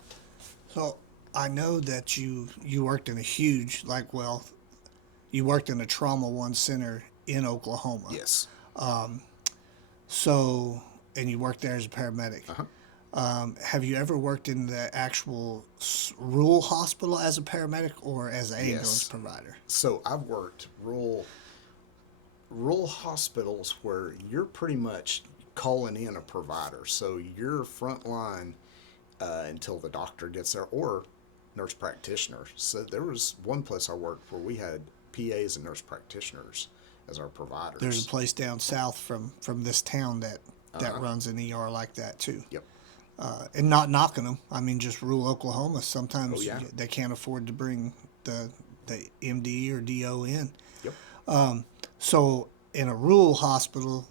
So I know that you worked in a huge, you worked in a Trauma One center in Oklahoma. Yes. So, and you worked there as a paramedic. Uh-huh. Have you ever worked in the actual rural hospital as a paramedic or as an ambulance provider? So I've worked rural hospitals where you're pretty much calling in a provider. So you're frontline until the doctor gets there, or nurse practitioner. So there was one place I worked where we had PAs and nurse practitioners as our providers. There's a place down south from this town that runs an ER like that too. Yep. And not knocking them. I mean, just rural Oklahoma. Sometimes Oh, yeah. they can't afford to bring the MD or DO in. Yep. So in a rural hospital,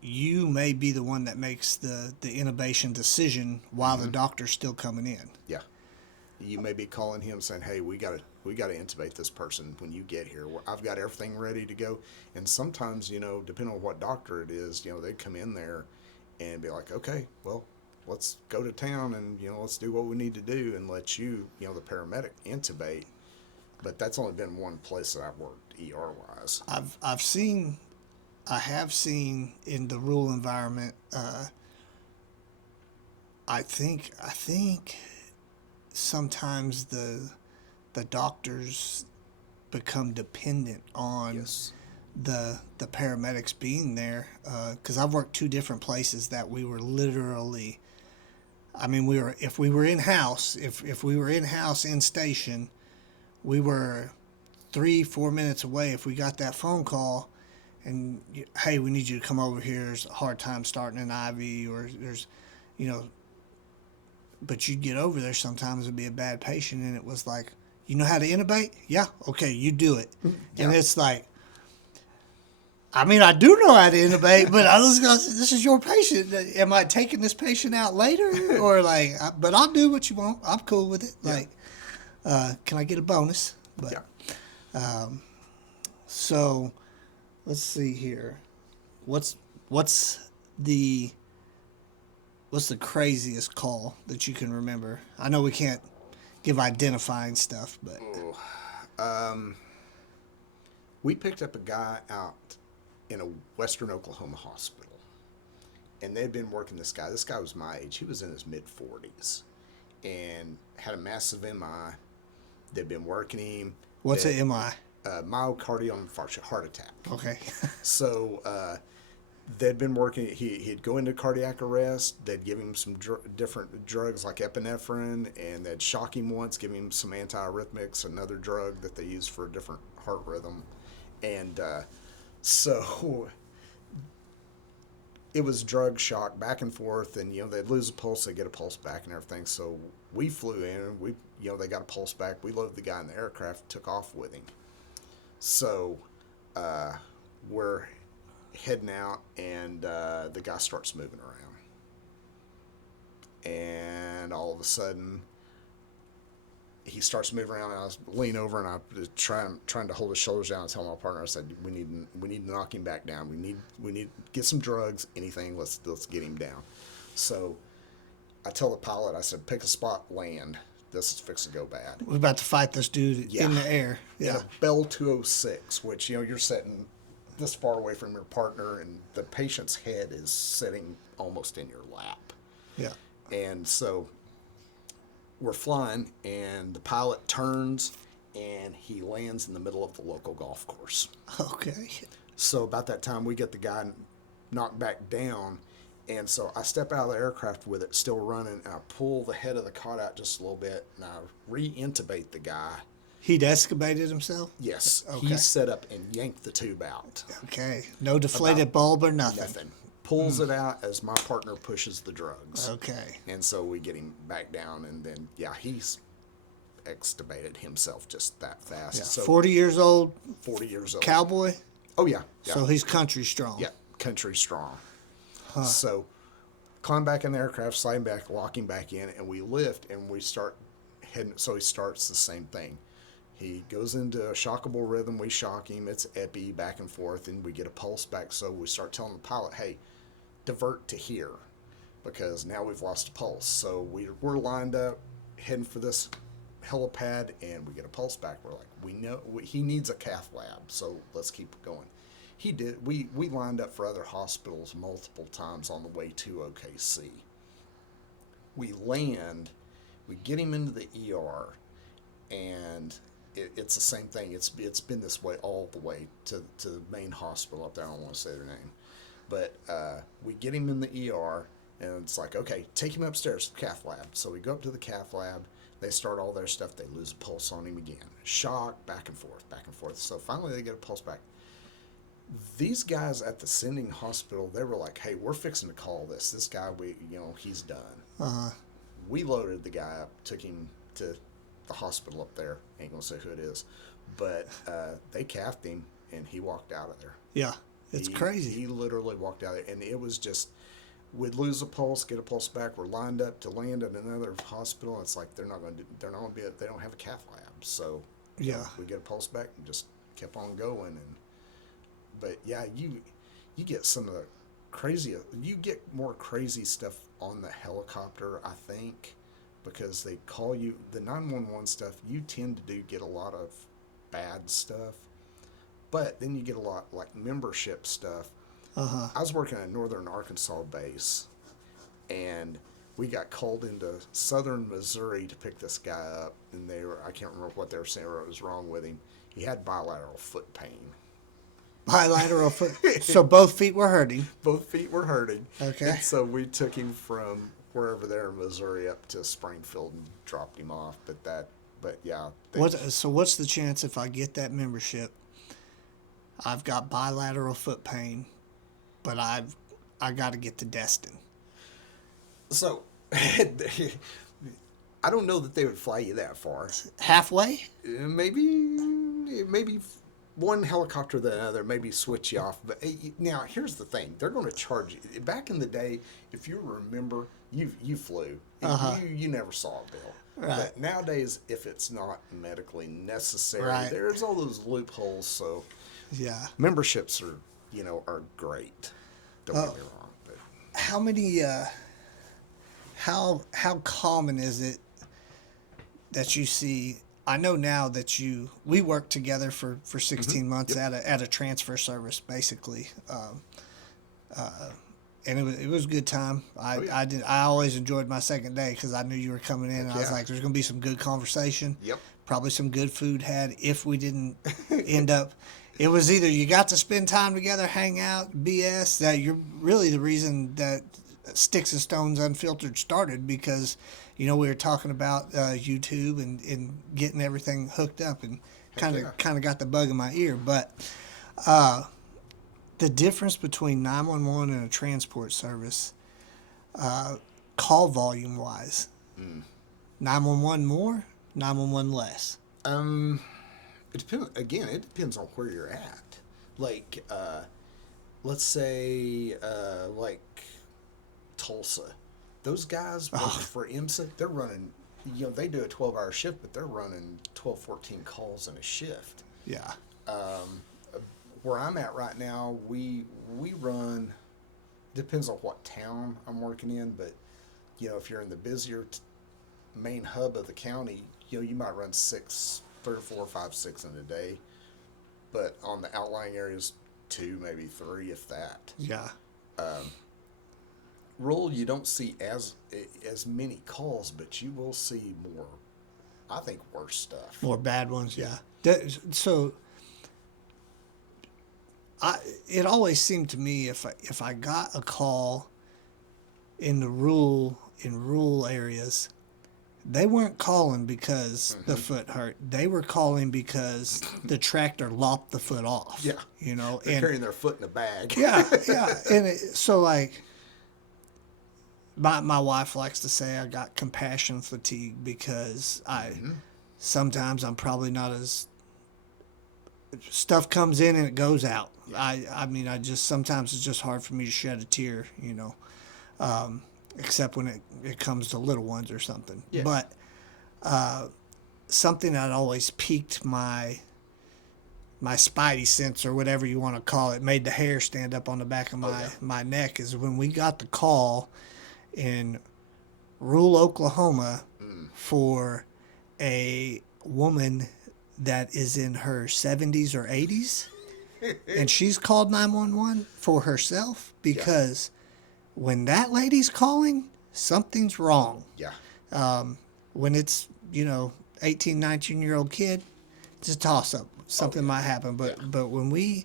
you may be the one that makes the intubation decision while the doctor's still coming in. Yeah. You may be calling him saying, "Hey, we gotta intubate this person when you get here. I've got everything ready to go." And sometimes, depending on what doctor it is, they come in there and be like, "Okay, well, let's go to town and let's do what we need to do and let you, the paramedic intubate." But that's only been one place that I've worked ER wise. I have seen in the rural environment. I think sometimes the doctors become dependent on Yes. the paramedics being there, because I've worked two different places that we were literally, I mean, if we were in house in station, we were 3-4 minutes away. If we got that phone call and, hey, we need you to come over here, there's a hard time starting an IV, or there's, but you'd get over there sometimes it'd be a bad patient, and it was like, you know how to intubate? Yeah, okay, you do it. Yeah. And it's like, I mean, I do know how to intubate, but this is your patient. Am I taking this patient out later? Or like, but I'll do what you want. I'm cool with it. Yeah. Like, can I get a bonus? But, Yeah. So let's see here. What's the craziest call that you can remember? I know we can't give identifying stuff, but We picked up a guy out in a western Oklahoma hospital, and they'd been working this guy. This guy was my age. He was in his mid-40s and had a massive MI. They'd been working him. what's an MI? Myocardial infarction, heart attack. Okay. So they'd been working. He'd go into cardiac arrest. They'd give him some different drugs like epinephrine, and they'd shock him once, give him some antiarrhythmics, another drug that they use for a different heart rhythm. And so it was drug shock back and forth, and they'd lose a pulse, they'd get a pulse back and everything. So we flew in, and they got a pulse back. We loaded the guy in the aircraft, took off with him. So we're heading out, and the guy starts moving around, and all of a sudden he starts moving around, and I lean over and I trying to hold his shoulders down and tell my partner, I said, we need to knock him back down. We need to get some drugs, anything. Let's get him down. So I tell the pilot, I said, pick a spot, land. This is fixing to go bad. We're about to fight this dude Yeah. in the air. In Yeah. a Bell 206, which you're sitting this far away from your partner, and the patient's head is sitting almost in your lap. Yeah. And so we're flying, and the pilot turns, and he lands in the middle of the local golf course. Okay. So about that time, we get the guy knocked back down, and so I step out of the aircraft with it still running, and I pull the head of the cot out just a little bit, and I re-intubate the guy. He'd extubated himself? Yes, Okay. he set up and yanked the tube out. Okay. No deflated bulb or nothing. Nothing. Pulls it out as my partner pushes the drugs. Okay. And so we get him back down, and then, he's extubated himself just that fast. Yeah. So 40 years old, 40 years old. cowboy. Oh, yeah. So he's country strong. Yeah, country strong. So climb back in the aircraft, slide him back, lock him back in, and we lift, and we start heading. So he starts the same thing. He goes into a shockable rhythm. We shock him. It's epi back and forth, and we get a pulse back. So we start telling the pilot, hey, divert to here, because now we've lost a pulse. So we're lined up, heading for this helipad, and we get a pulse back. We're like, we know he needs a cath lab, so let's keep going. He did. We lined up for other hospitals multiple times on the way to OKC. We land, we get him into the ER, and it's the same thing. It's been this way all the way to the main hospital up there. I don't want to say their name. But we get him in the ER, and it's like, okay, take him upstairs, cath lab. So we go up to the cath lab. They start all their stuff. They lose a pulse on him again. Shock, back and forth, back and forth. So finally they get a pulse back. These guys at the sending hospital, they were like, hey, we're fixing to call this. This guy, he's done. We loaded the guy up, took him to the hospital up there. Ain't going to say who it is. But they cathed him, and he walked out of there. Yeah, it's crazy. He literally walked out of there, and it was just, we'd lose a pulse, get a pulse back. We're lined up to land at another hospital. It's like they don't have a cath lab, so Yeah. we get a pulse back and just kept on going. But yeah, you get some of the you get more crazy stuff on the helicopter, I think, because they call you the 911 stuff. You tend to get a lot of bad stuff, but then you get a lot like membership stuff. I was working at Northern Arkansas base, and we got called into Southern Missouri to pick this guy up, and I can't remember what they were saying or what was wrong with him. He had bilateral foot pain. Bilateral foot. So both feet were hurting. Both feet were hurting. Okay. And so we took him from wherever there in Missouri up to Springfield and dropped him off. But yeah. So what's the chance if I get that membership? I've got bilateral foot pain, but I got to get to Destin. So I don't know that they would fly you that far. Halfway? Maybe one helicopter than another, maybe switch you off. But now here's the thing: they're going to charge you. Back in the day, if you remember, you flew. You never saw a bill. Right. But nowadays, if it's not medically necessary, Right. there's all those loopholes. So Yeah. memberships are great. Don't get me wrong. But How many? How common is it that you see? I know now that we worked together for 16 months at a transfer service, basically, and it was a good time. I always enjoyed my second day because I knew you were coming in, and I was like, "There's going to be some good conversation." Yep. Probably some good food had if we didn't end up. It was either you got to spend time together, hang out, BS. That you're really the reason that Sticks and Stones Unfiltered started, because we were talking about YouTube and getting everything hooked up, and kind of got the bug in my ear. But the difference between 911 and a transport service, call volume wise, 911 more, 911 less. It depends. Again, it depends on where you're at. Like, let's say, like Tulsa. Those guys working for IMSA, they're running, they do a 12-hour shift, but they're running 12, 14 calls in a shift. Yeah. Where I'm at right now, we run, depends on what town I'm working in, but, if you're in the busier main hub of the county, you might run 3 or 4, 5, 6 in a day. But on the outlying areas, 2, maybe 3, if that. Yeah. Rural, you don't see as many calls, but you will see more, I think, worse stuff. More bad ones, yeah. So, it always seemed to me if I got a call in rural areas, they weren't calling because the foot hurt. They were calling because the tractor lopped the foot off. Yeah. They're carrying their foot in a bag. Yeah. And so, like, my wife likes to say I got compassion fatigue because sometimes I'm probably not as, stuff comes in and it goes out. I just, sometimes it's just hard for me to shed a tear, except when it comes to little ones or something. Yeah. But something that always piqued my spidey sense, or whatever you want to call it, made the hair stand up on the back of my neck, is when we got the call in rural Oklahoma for a woman that is in her 70s or 80s, and she's called 911 for herself, because when that lady's calling, something's wrong. Yeah. When it's, 18, 19-year-old kid, it's a toss-up. Something might happen. But when we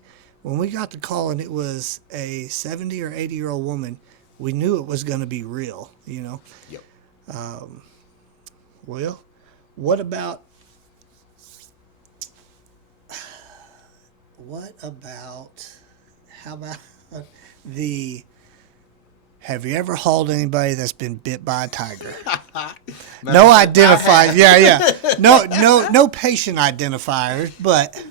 got the call and it was a 70 or 80-year-old woman, we knew it was going to be real, Yep. Well, what about how about have you ever hauled anybody that's been bit by a tiger? No identified. Yeah. No patient identifiers, but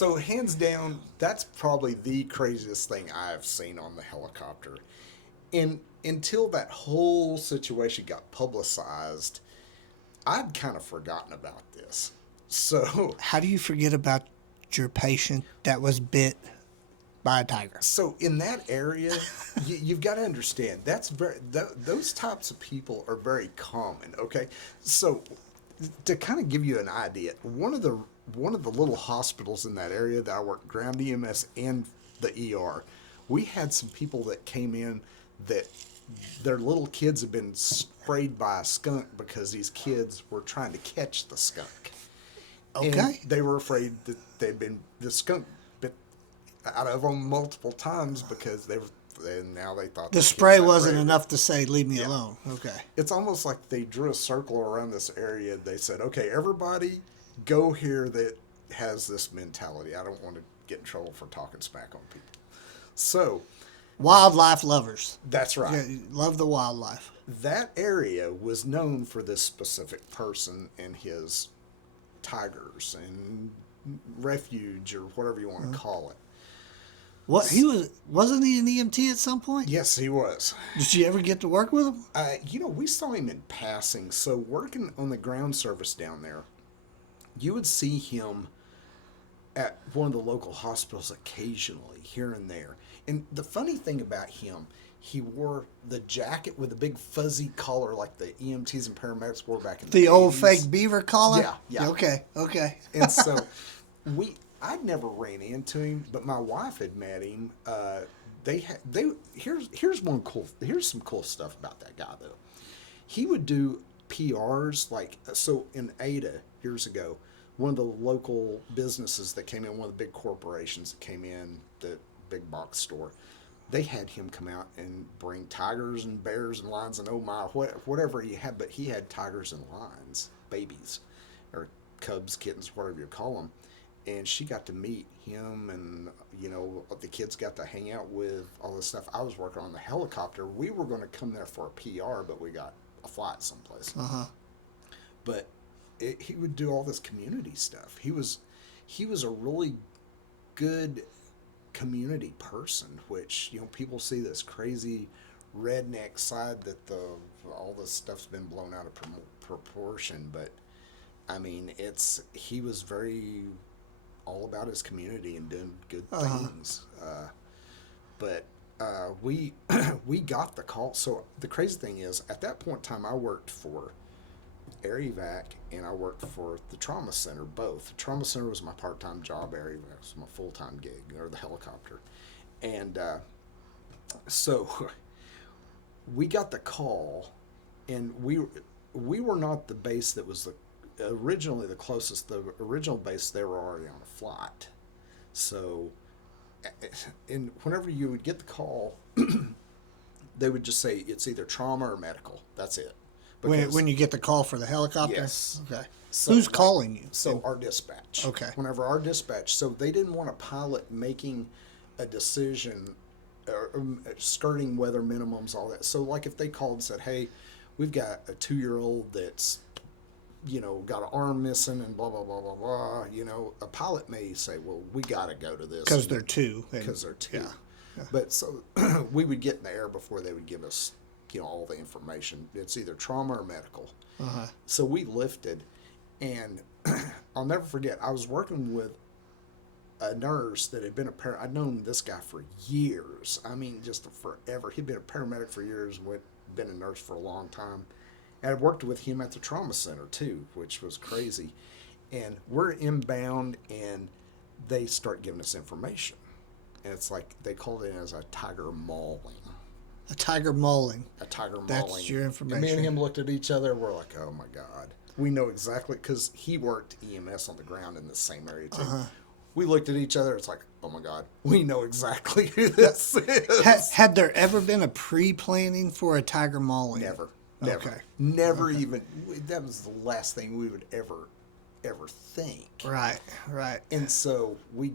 So hands down, that's probably the craziest thing I've seen on the helicopter. And until that whole situation got publicized, I'd kind of forgotten about this. So, How do you forget about your patient that was bit by a tiger? so in that area, you've got to understand that's those types of people are very common. Okay, so to kind of give you an idea, one of the little hospitals in that area that I worked, ground EMS and the ER, we had some people that came in that their little kids had been sprayed by a skunk because these kids were trying to catch the skunk. And Okay. they were afraid that the skunk bit out of them multiple times because and now they thought The kids spray had wasn't rabies. enough to say, leave me alone. Okay. It's almost like they drew a circle around this area. They said, okay, everybody go here that has this mentality. I don't want to get in trouble for talking smack on people. So Wildlife lovers. that's right. Yeah, love the wildlife. That area was known for this specific person and his tigers and refuge or whatever you want to call it. What wasn't he an EMT at some point? Yes, he was. Did you ever get to work with him? We saw him in passing. So working on the ground service down there, you would see him at one of the local hospitals occasionally, here and there. And the funny thing about him, he wore the jacket with a big fuzzy collar like the EMTs and paramedics wore back in the The old 80s. fake beaver collar? Yeah, yeah. Okay. And so I'd never ran into him, but my wife had met him. Here's some cool stuff about that guy though. He would do PRs so in Ada years ago, one of the local businesses that came in, one of the big corporations that came in, the big box store, they had him come out and bring tigers and bears and lions and oh my, whatever he had, but he had tigers and lions, babies, or cubs, kittens, whatever you call them. And she got to meet him, and the kids got to hang out with all this stuff. I was working on the helicopter. We were going to come there for a PR, but we got a flight someplace. But he would do all this community stuff. He was a really good community person, which people see this crazy redneck side that all this stuff's been blown out of proportion, but I mean he was very all about his community and doing good things. But we got the call. So the crazy thing is, at that point in time, I worked for Air Evac and I worked for the trauma center. Both the trauma center was my part-time job. Air Evac was my full-time gig, or the helicopter. And so we got the call, and we were not the base that was originally the closest. The original base, they were already on a flight. So, and whenever you would get the call, they would just say it's either trauma or medical. That's it. When you get the call for the helicopter? Yes. Okay. So, Who's calling you? So our dispatch. Okay. Whenever our dispatch, so they didn't want a pilot making a decision, skirting weather minimums, all that. So like if they called and said, hey, we've got a 2-year-old that's got an arm missing and blah, blah, blah, blah, blah. A pilot may say, well, we got to go to this. Because they're two. Because they're two. Yeah. But so we would get in the air before they would give us, all the information. It's either trauma or medical. So we lifted, and I'll never forget, I was working with a nurse that had been I'd known this guy for years. I mean, just forever. He'd been a paramedic for years, been a nurse for a long time. And I worked with him at the trauma center too, which was crazy. And we're inbound, and they start giving us information. And it's like they called it as a tiger mauling. A tiger mauling. A tiger mauling. That's your information. And me and him looked at each other. We're like, oh my God. We know exactly, because he worked EMS on the ground in the same area too. We looked at each other. It's like, oh my God, we know exactly who this is. Had there ever been a pre-planning for a tiger mauling? Never. Okay. Never even. That was the last thing we would ever think. Right. And so we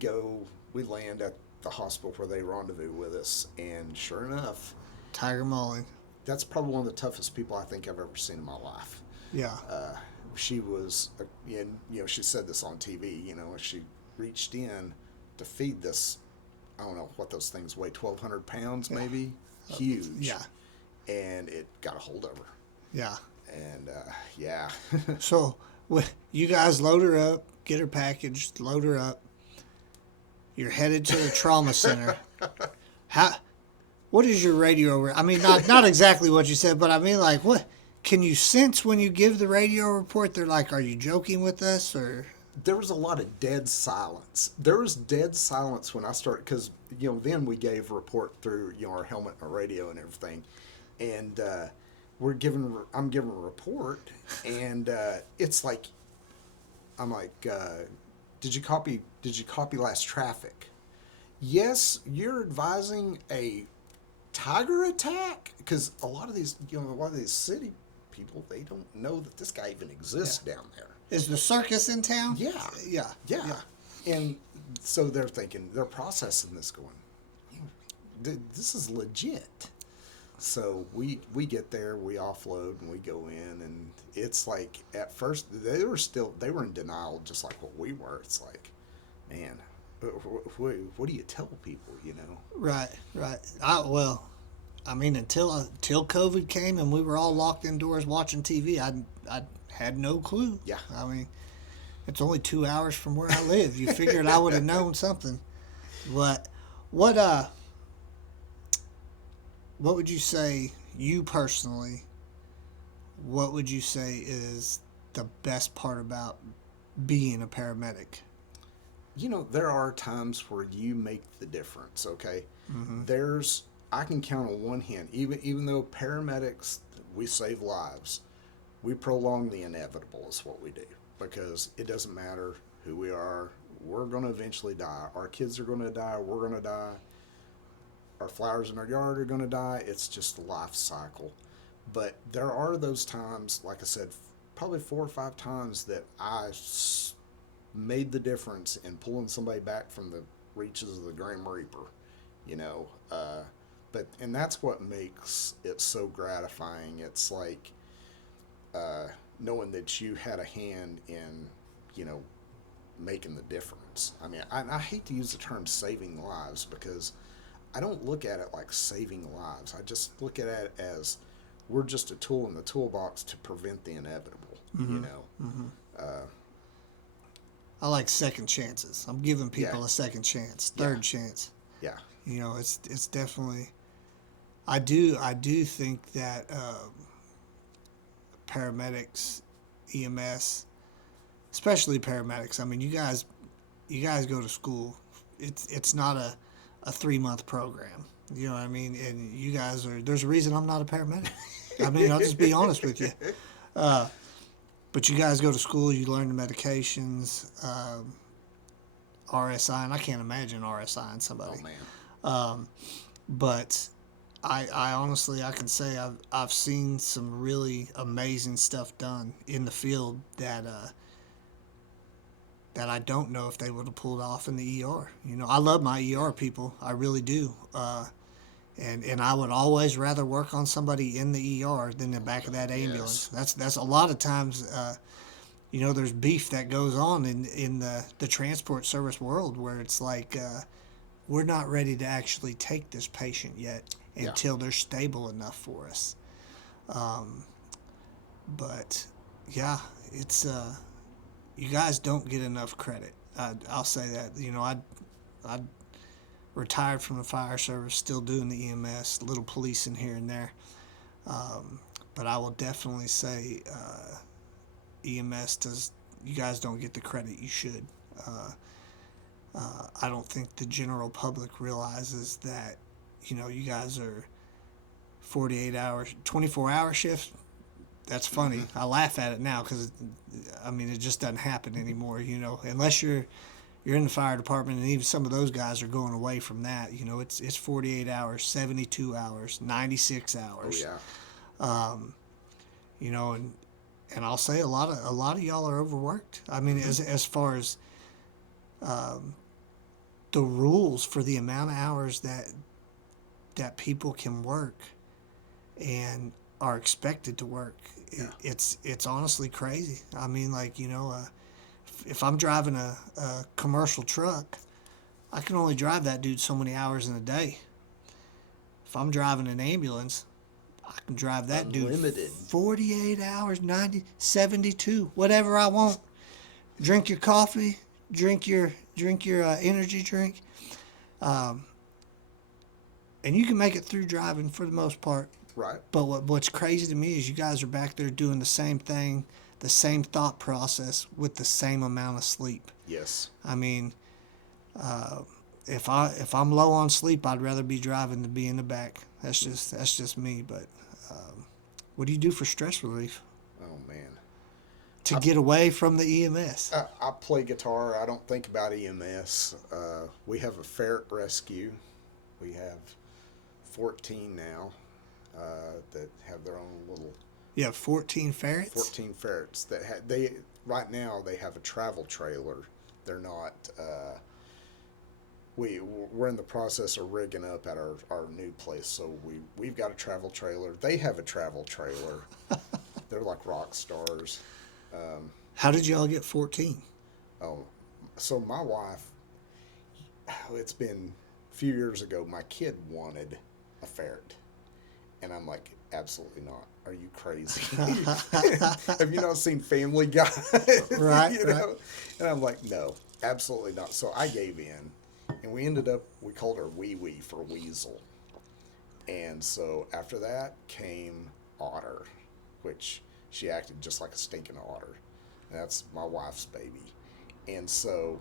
land at the hospital where they rendezvous with us, and sure enough, tiger mauling. That's probably one of the toughest people I think I've ever seen in my life. Yeah. She was, and she said this on TV. She reached in, to feed this. I don't know what those things weigh, 1,200 pounds maybe, huge. Yeah. And it got a hold of her. Yeah. And yeah. So you guys load her up, get her packaged, load her up. You're headed to the trauma center. What is your radio? I mean, not exactly what you said, but I mean, like, what can you sense when you give the radio report? They're like, "Are you joking with us?" Or There was a lot of dead silence. There was dead silence when I started, because then we gave a report through our helmet and our radio and everything, and I'm giving a report, and it's like, I'm like, did you copy last traffic? Yes, you're advising a tiger attack, because a lot of these city people, they don't know that this guy even exists down there. is the circus in town? Yeah. Yeah. And so they're processing this, going, this is legit. So we get there, we offload, and we go in, and it's like, at first they were in denial, just like what we were. It's like, man, what do you tell people? Right. I mean, until COVID came and we were all locked indoors watching TV, I had no clue. Yeah. I mean, it's only 2 hours from where I live. You figured I would have known something. But what would you say, you personally, what would you say is the best part about being a paramedic? There are times where you make the difference, okay? Mm-hmm. I can count on one hand, even though paramedics, we save lives, we prolong the inevitable is what we do, because it doesn't matter who we are, we're going to eventually die. Our kids are going to die, we're going to die, our flowers in our yard are going to die. It's just a life cycle. But there are those times, like I said, probably 4 or 5 times that I made the difference in pulling somebody back from the reaches of the Grim Reaper, and that's what makes it so gratifying. It's like knowing that you had a hand in, making the difference. I mean, I hate to use the term saving lives, because I don't look at it like saving lives. I just look at it as, we're just a tool in the toolbox to prevent the inevitable. Mm-hmm. I like second chances. I'm giving people a second chance, third chance. Yeah. It's definitely. I do think that paramedics, EMS, especially paramedics. I mean, you guys go to school. It's not a 3-month program. You know what I mean? And you guys are. There's a reason I'm not a paramedic. I mean, I'll just be honest with you. But you guys go to school, you learn the medications, RSI, and I can't imagine RSI in somebody. Oh, man. But I honestly, I can say I've seen some really amazing stuff done in the field that I don't know if they would have pulled off in the ER. I love my ER people, I really do. And I would always rather work on somebody in the ER than the back of that ambulance. Yes. That's a lot of times, there's beef that goes on in the transport service world, where it's like, we're not ready to actually take this patient yet until they're stable enough for us. But yeah, it's you guys don't get enough credit. I'll say that. I retired from the fire service, still doing the EMS, little policing here and there. But I will definitely say EMS you guys don't get the credit you should. I don't think the general public realizes that, you guys are 48 hours, 24-hour shift. That's funny. Mm-hmm. I laugh at it now because, it just doesn't happen anymore, unless you're in the fire department, and even some of those guys are going away from that. It's 48 hours, 72 hours, 96 hours. Oh, yeah. And I'll say a lot of y'all are overworked. As far as the rules for the amount of hours that people can work and are expected to work, it's honestly crazy. If I'm driving a commercial truck, I can only drive that dude so many hours in a day. If I'm driving an ambulance, I can drive that Unlimited. dude 48 hours, 90, 72, whatever I want. Drink your coffee, drink your energy drink, and you can make it through driving for the most part. Right. But what's crazy to me is you guys are back there doing the same thing, the same thought process with the same amount of sleep. Yes. I mean, if I'm low on sleep, I'd rather be driving than be in the back. That's just me. But what do you do for stress relief Oh man. to get away from the EMS? I play guitar. I don't think about EMS. We have a ferret rescue. We have 14 now that have their own little You have 14 ferrets. 14 ferrets that right now they have a travel trailer. They're not. We're in the process of rigging up at our new place, so we've got a travel trailer. They have a travel trailer. They're like rock stars. How did y'all get 14? Oh, so my wife, it's been a few years ago, my kid wanted a ferret. And I'm like, absolutely not. Are you crazy? Have you not seen Family Guy? Right, you know? And I'm like, no, absolutely not. So I gave in. And we called her Wee Wee for Weasel. And so after that came Otter, which she acted just like a stinking otter. That's my wife's baby. And so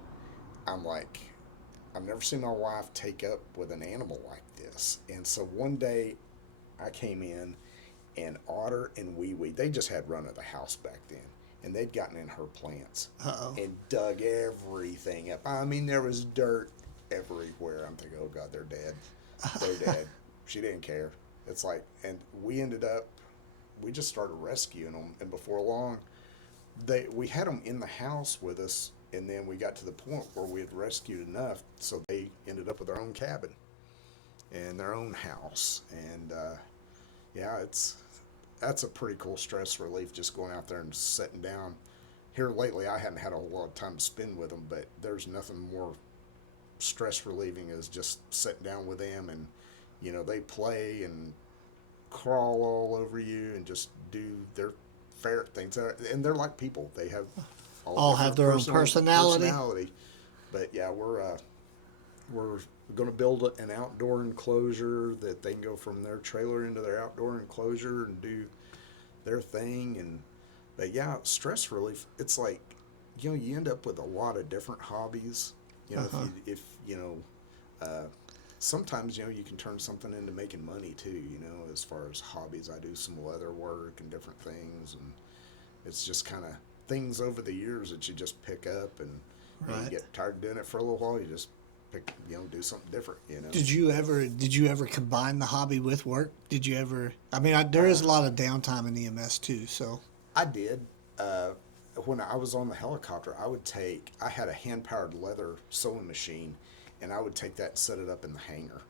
I'm like, I've never seen my wife take up with an animal like this. And so one day I came in and Otter and Wee Wee, they just had run of the house back then. And they'd gotten in her plants and dug everything up. I mean, there was dirt everywhere. I'm thinking, oh God, they're dead. They're dead. She didn't care. It's like, and we just started rescuing them. And before long, we had them in the house with us. And then we got to the point where we had rescued enough, so they ended up with their own cabin and their own house. And yeah, that's a pretty cool stress relief, just going out there and sitting down. Here lately, I hadn't had a whole lot of time to spend with them, but there's nothing more stress relieving as just sitting down with them, and they play and crawl all over you and just do their ferret things. And they're like people; they have all have their own personality. But yeah, we're going to build an outdoor enclosure that they can go from their trailer into their outdoor enclosure and do their thing. But yeah, stress relief. It's like, you end up with a lot of different hobbies. If sometimes you can turn something into making money too. As far as hobbies, I do some leather work and different things, and it's just kind of things over the years that you just pick up, and you get tired of doing it for a little while, you just do something different. Did you ever combine the hobby with work? Did you ever? I mean, there is a lot of downtime in EMS too. So I did. When I was on the helicopter, I had a hand-powered leather sewing machine, and I would take that and set it up in the hangar.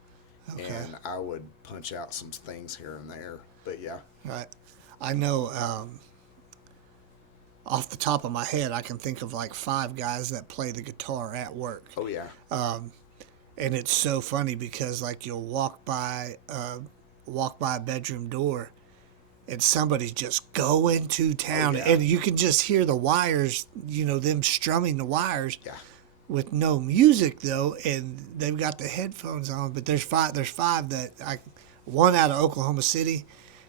Okay. And I would punch out some things here and there. But yeah. Right. I know. Off the top of my head, I can think of like 5 guys that play the guitar at work. Oh yeah. And it's so funny because like you'll walk by a bedroom door, and somebody's just going to town, and you can just hear the wires, them strumming the wires. Yeah. With no music though, and they've got the headphones on. But there's five that one out of Oklahoma City.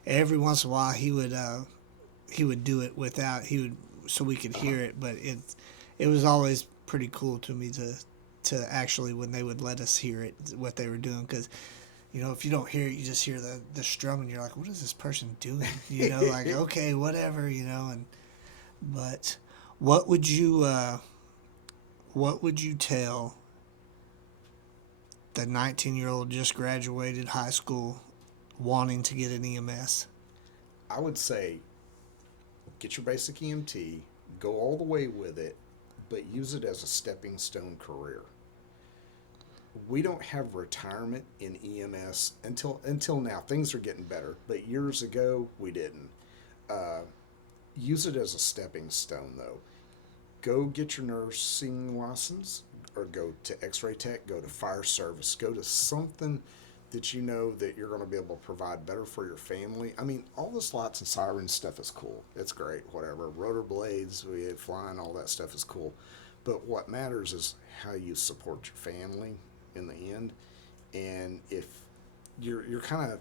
Every once in a while, he would do it without so we could hear it. But it was always pretty cool to me to actually, when they would let us hear it, what they were doing, because if you don't hear it, you just hear the strum, and you're like, what is this person doing? Like, okay, whatever, but what would you tell the 19-year-old just graduated high school wanting to get an EMS? I would say get your basic EMT, go all the way with it, but use it as a stepping stone career. We don't have retirement in EMS until now. Things are getting better, but years ago we didn't. Use it as a stepping stone, though. Go get your nursing license. or go to X-ray tech, go to fire service, go to something that you know that you're going to be able to provide better for your family. I mean, all this lights and sirens stuff is cool. It's great, whatever. Rotor blades, we had flying, all that stuff is cool. But what matters is how you support your family in the end. And if you're kind of,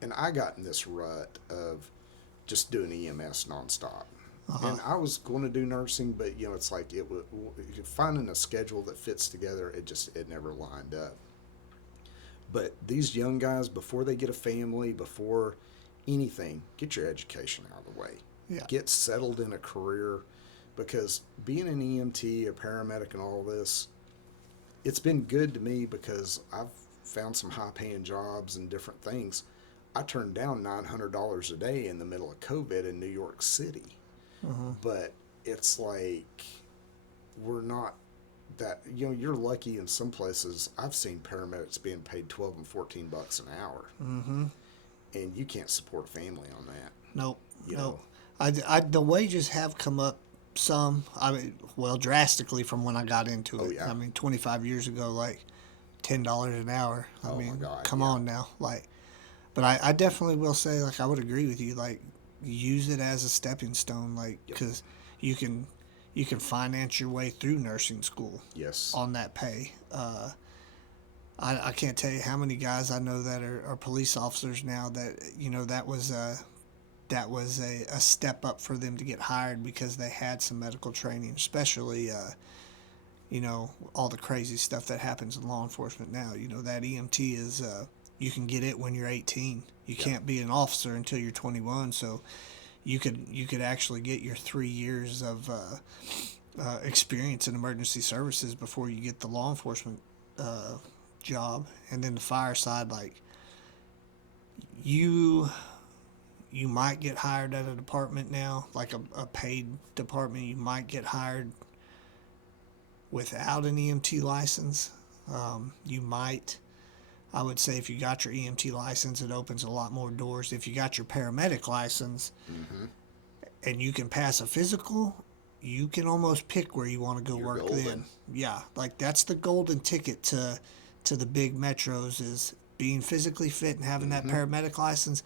and I got in this rut of just doing EMS nonstop. And I was going to do nursing, but you know, it's like finding a schedule that fits together. It never lined up. But these young guys, before they get a family, before anything, get your education out of the way. Yeah. Get settled in a career, because being an EMT, a paramedic, and all this, it's been good to me because I've found some high-paying jobs and different things. I turned down $900 a day in the middle of COVID in New York City. But it's like, we're not that, you know, you're lucky in some places. I've seen paramedics being paid $12 and $14 an hour. And you can't support a family on that. Nope. You nope. know? The wages have come up some, I mean, well, drastically from when I got into it. Yeah. I mean, 25 years ago, like $10 an hour. I mean, my God, come on now. Like, but I definitely will say, like, I would agree with you. Like, use it as a stepping stone, like, because you can finance your way through nursing school. Yes. On that pay. I can't tell you how many guys I know that are police officers now that, you know, that was a step up for them to get hired because they had some medical training, especially, you know, all the crazy stuff that happens in law enforcement now. You know, that EMT is, you can get it when you're 18. You can't be an officer until you're 21, so you could actually get your 3 years of experience in emergency services before you get the law enforcement job. And then the fire side, like, you might get hired at a department now, like a paid department. You might get hired without an EMT license. You might. I would say if you got your EMT license, it opens a lot more doors. If you got your paramedic license and you can pass a physical, you can almost pick where you want to go You're work golden. then. Yeah, like that's the golden ticket to the big metros, is being physically fit and having that paramedic license.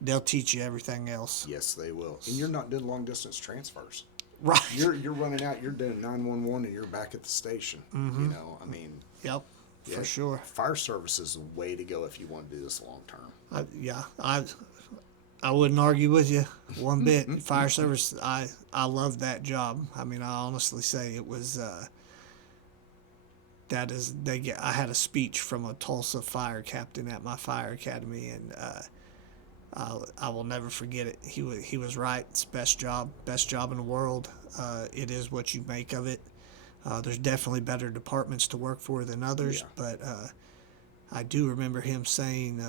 They'll teach you everything else. Yes, they will. And you're not doing long distance transfers. Right. You're running out, you're doing 911 and you're back at the station. You know, I mean, Yep. yeah, For sure. Fire service is the way to go if you want to do this long term. I wouldn't argue with you one bit. Fire service, I love that job. I mean, I honestly say it was. I had a speech from a Tulsa fire captain at my fire academy, and I will never forget it. He was right. It's best job in the world. It is what you make of it. There's definitely better departments to work for than others, but I do remember him saying,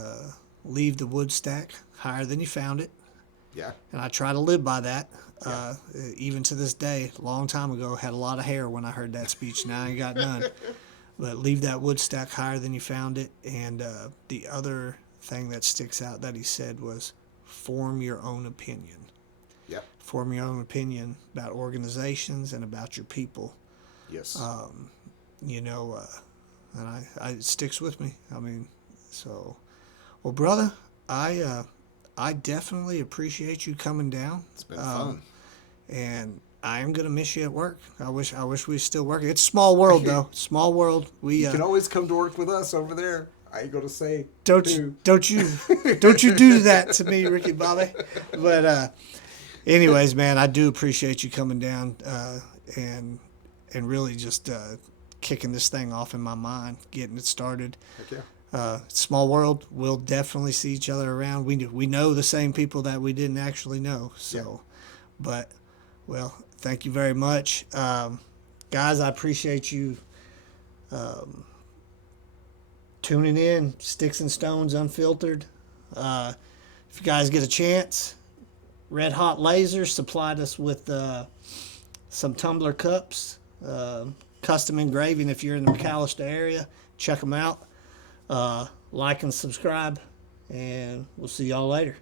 leave the wood stack higher than you found it. Yeah. And I try to live by that. Even to this day, a long time ago, had a lot of hair when I heard that speech. Now I ain't got none. But leave that wood stack higher than you found it. And the other thing that sticks out that he said was, form your own opinion. Yeah. Form your own opinion about organizations and about your people. Yes. You know, and it sticks with me. I mean, so, well, brother, I definitely appreciate you coming down. It's been fun. And I am gonna miss you at work. I wish we still working. It's small world though. Small world. You can always come to work with us over there. I ain't gonna say don't you do that to me, Ricky Bobby. But anyways, man, I do appreciate you coming down and really just kicking this thing off in my mind, getting it started. Heck yeah. Small world. We'll definitely see each other around. We know the same people that we didn't actually know. So, but well, thank you very much, guys. I appreciate you tuning in. Sticks and Stones Unfiltered. If you guys get a chance, Red Hot Laser supplied us with some tumbler cups, custom engraving. If you're in the McAllister area, check them out. Like and subscribe, and we'll see y'all later.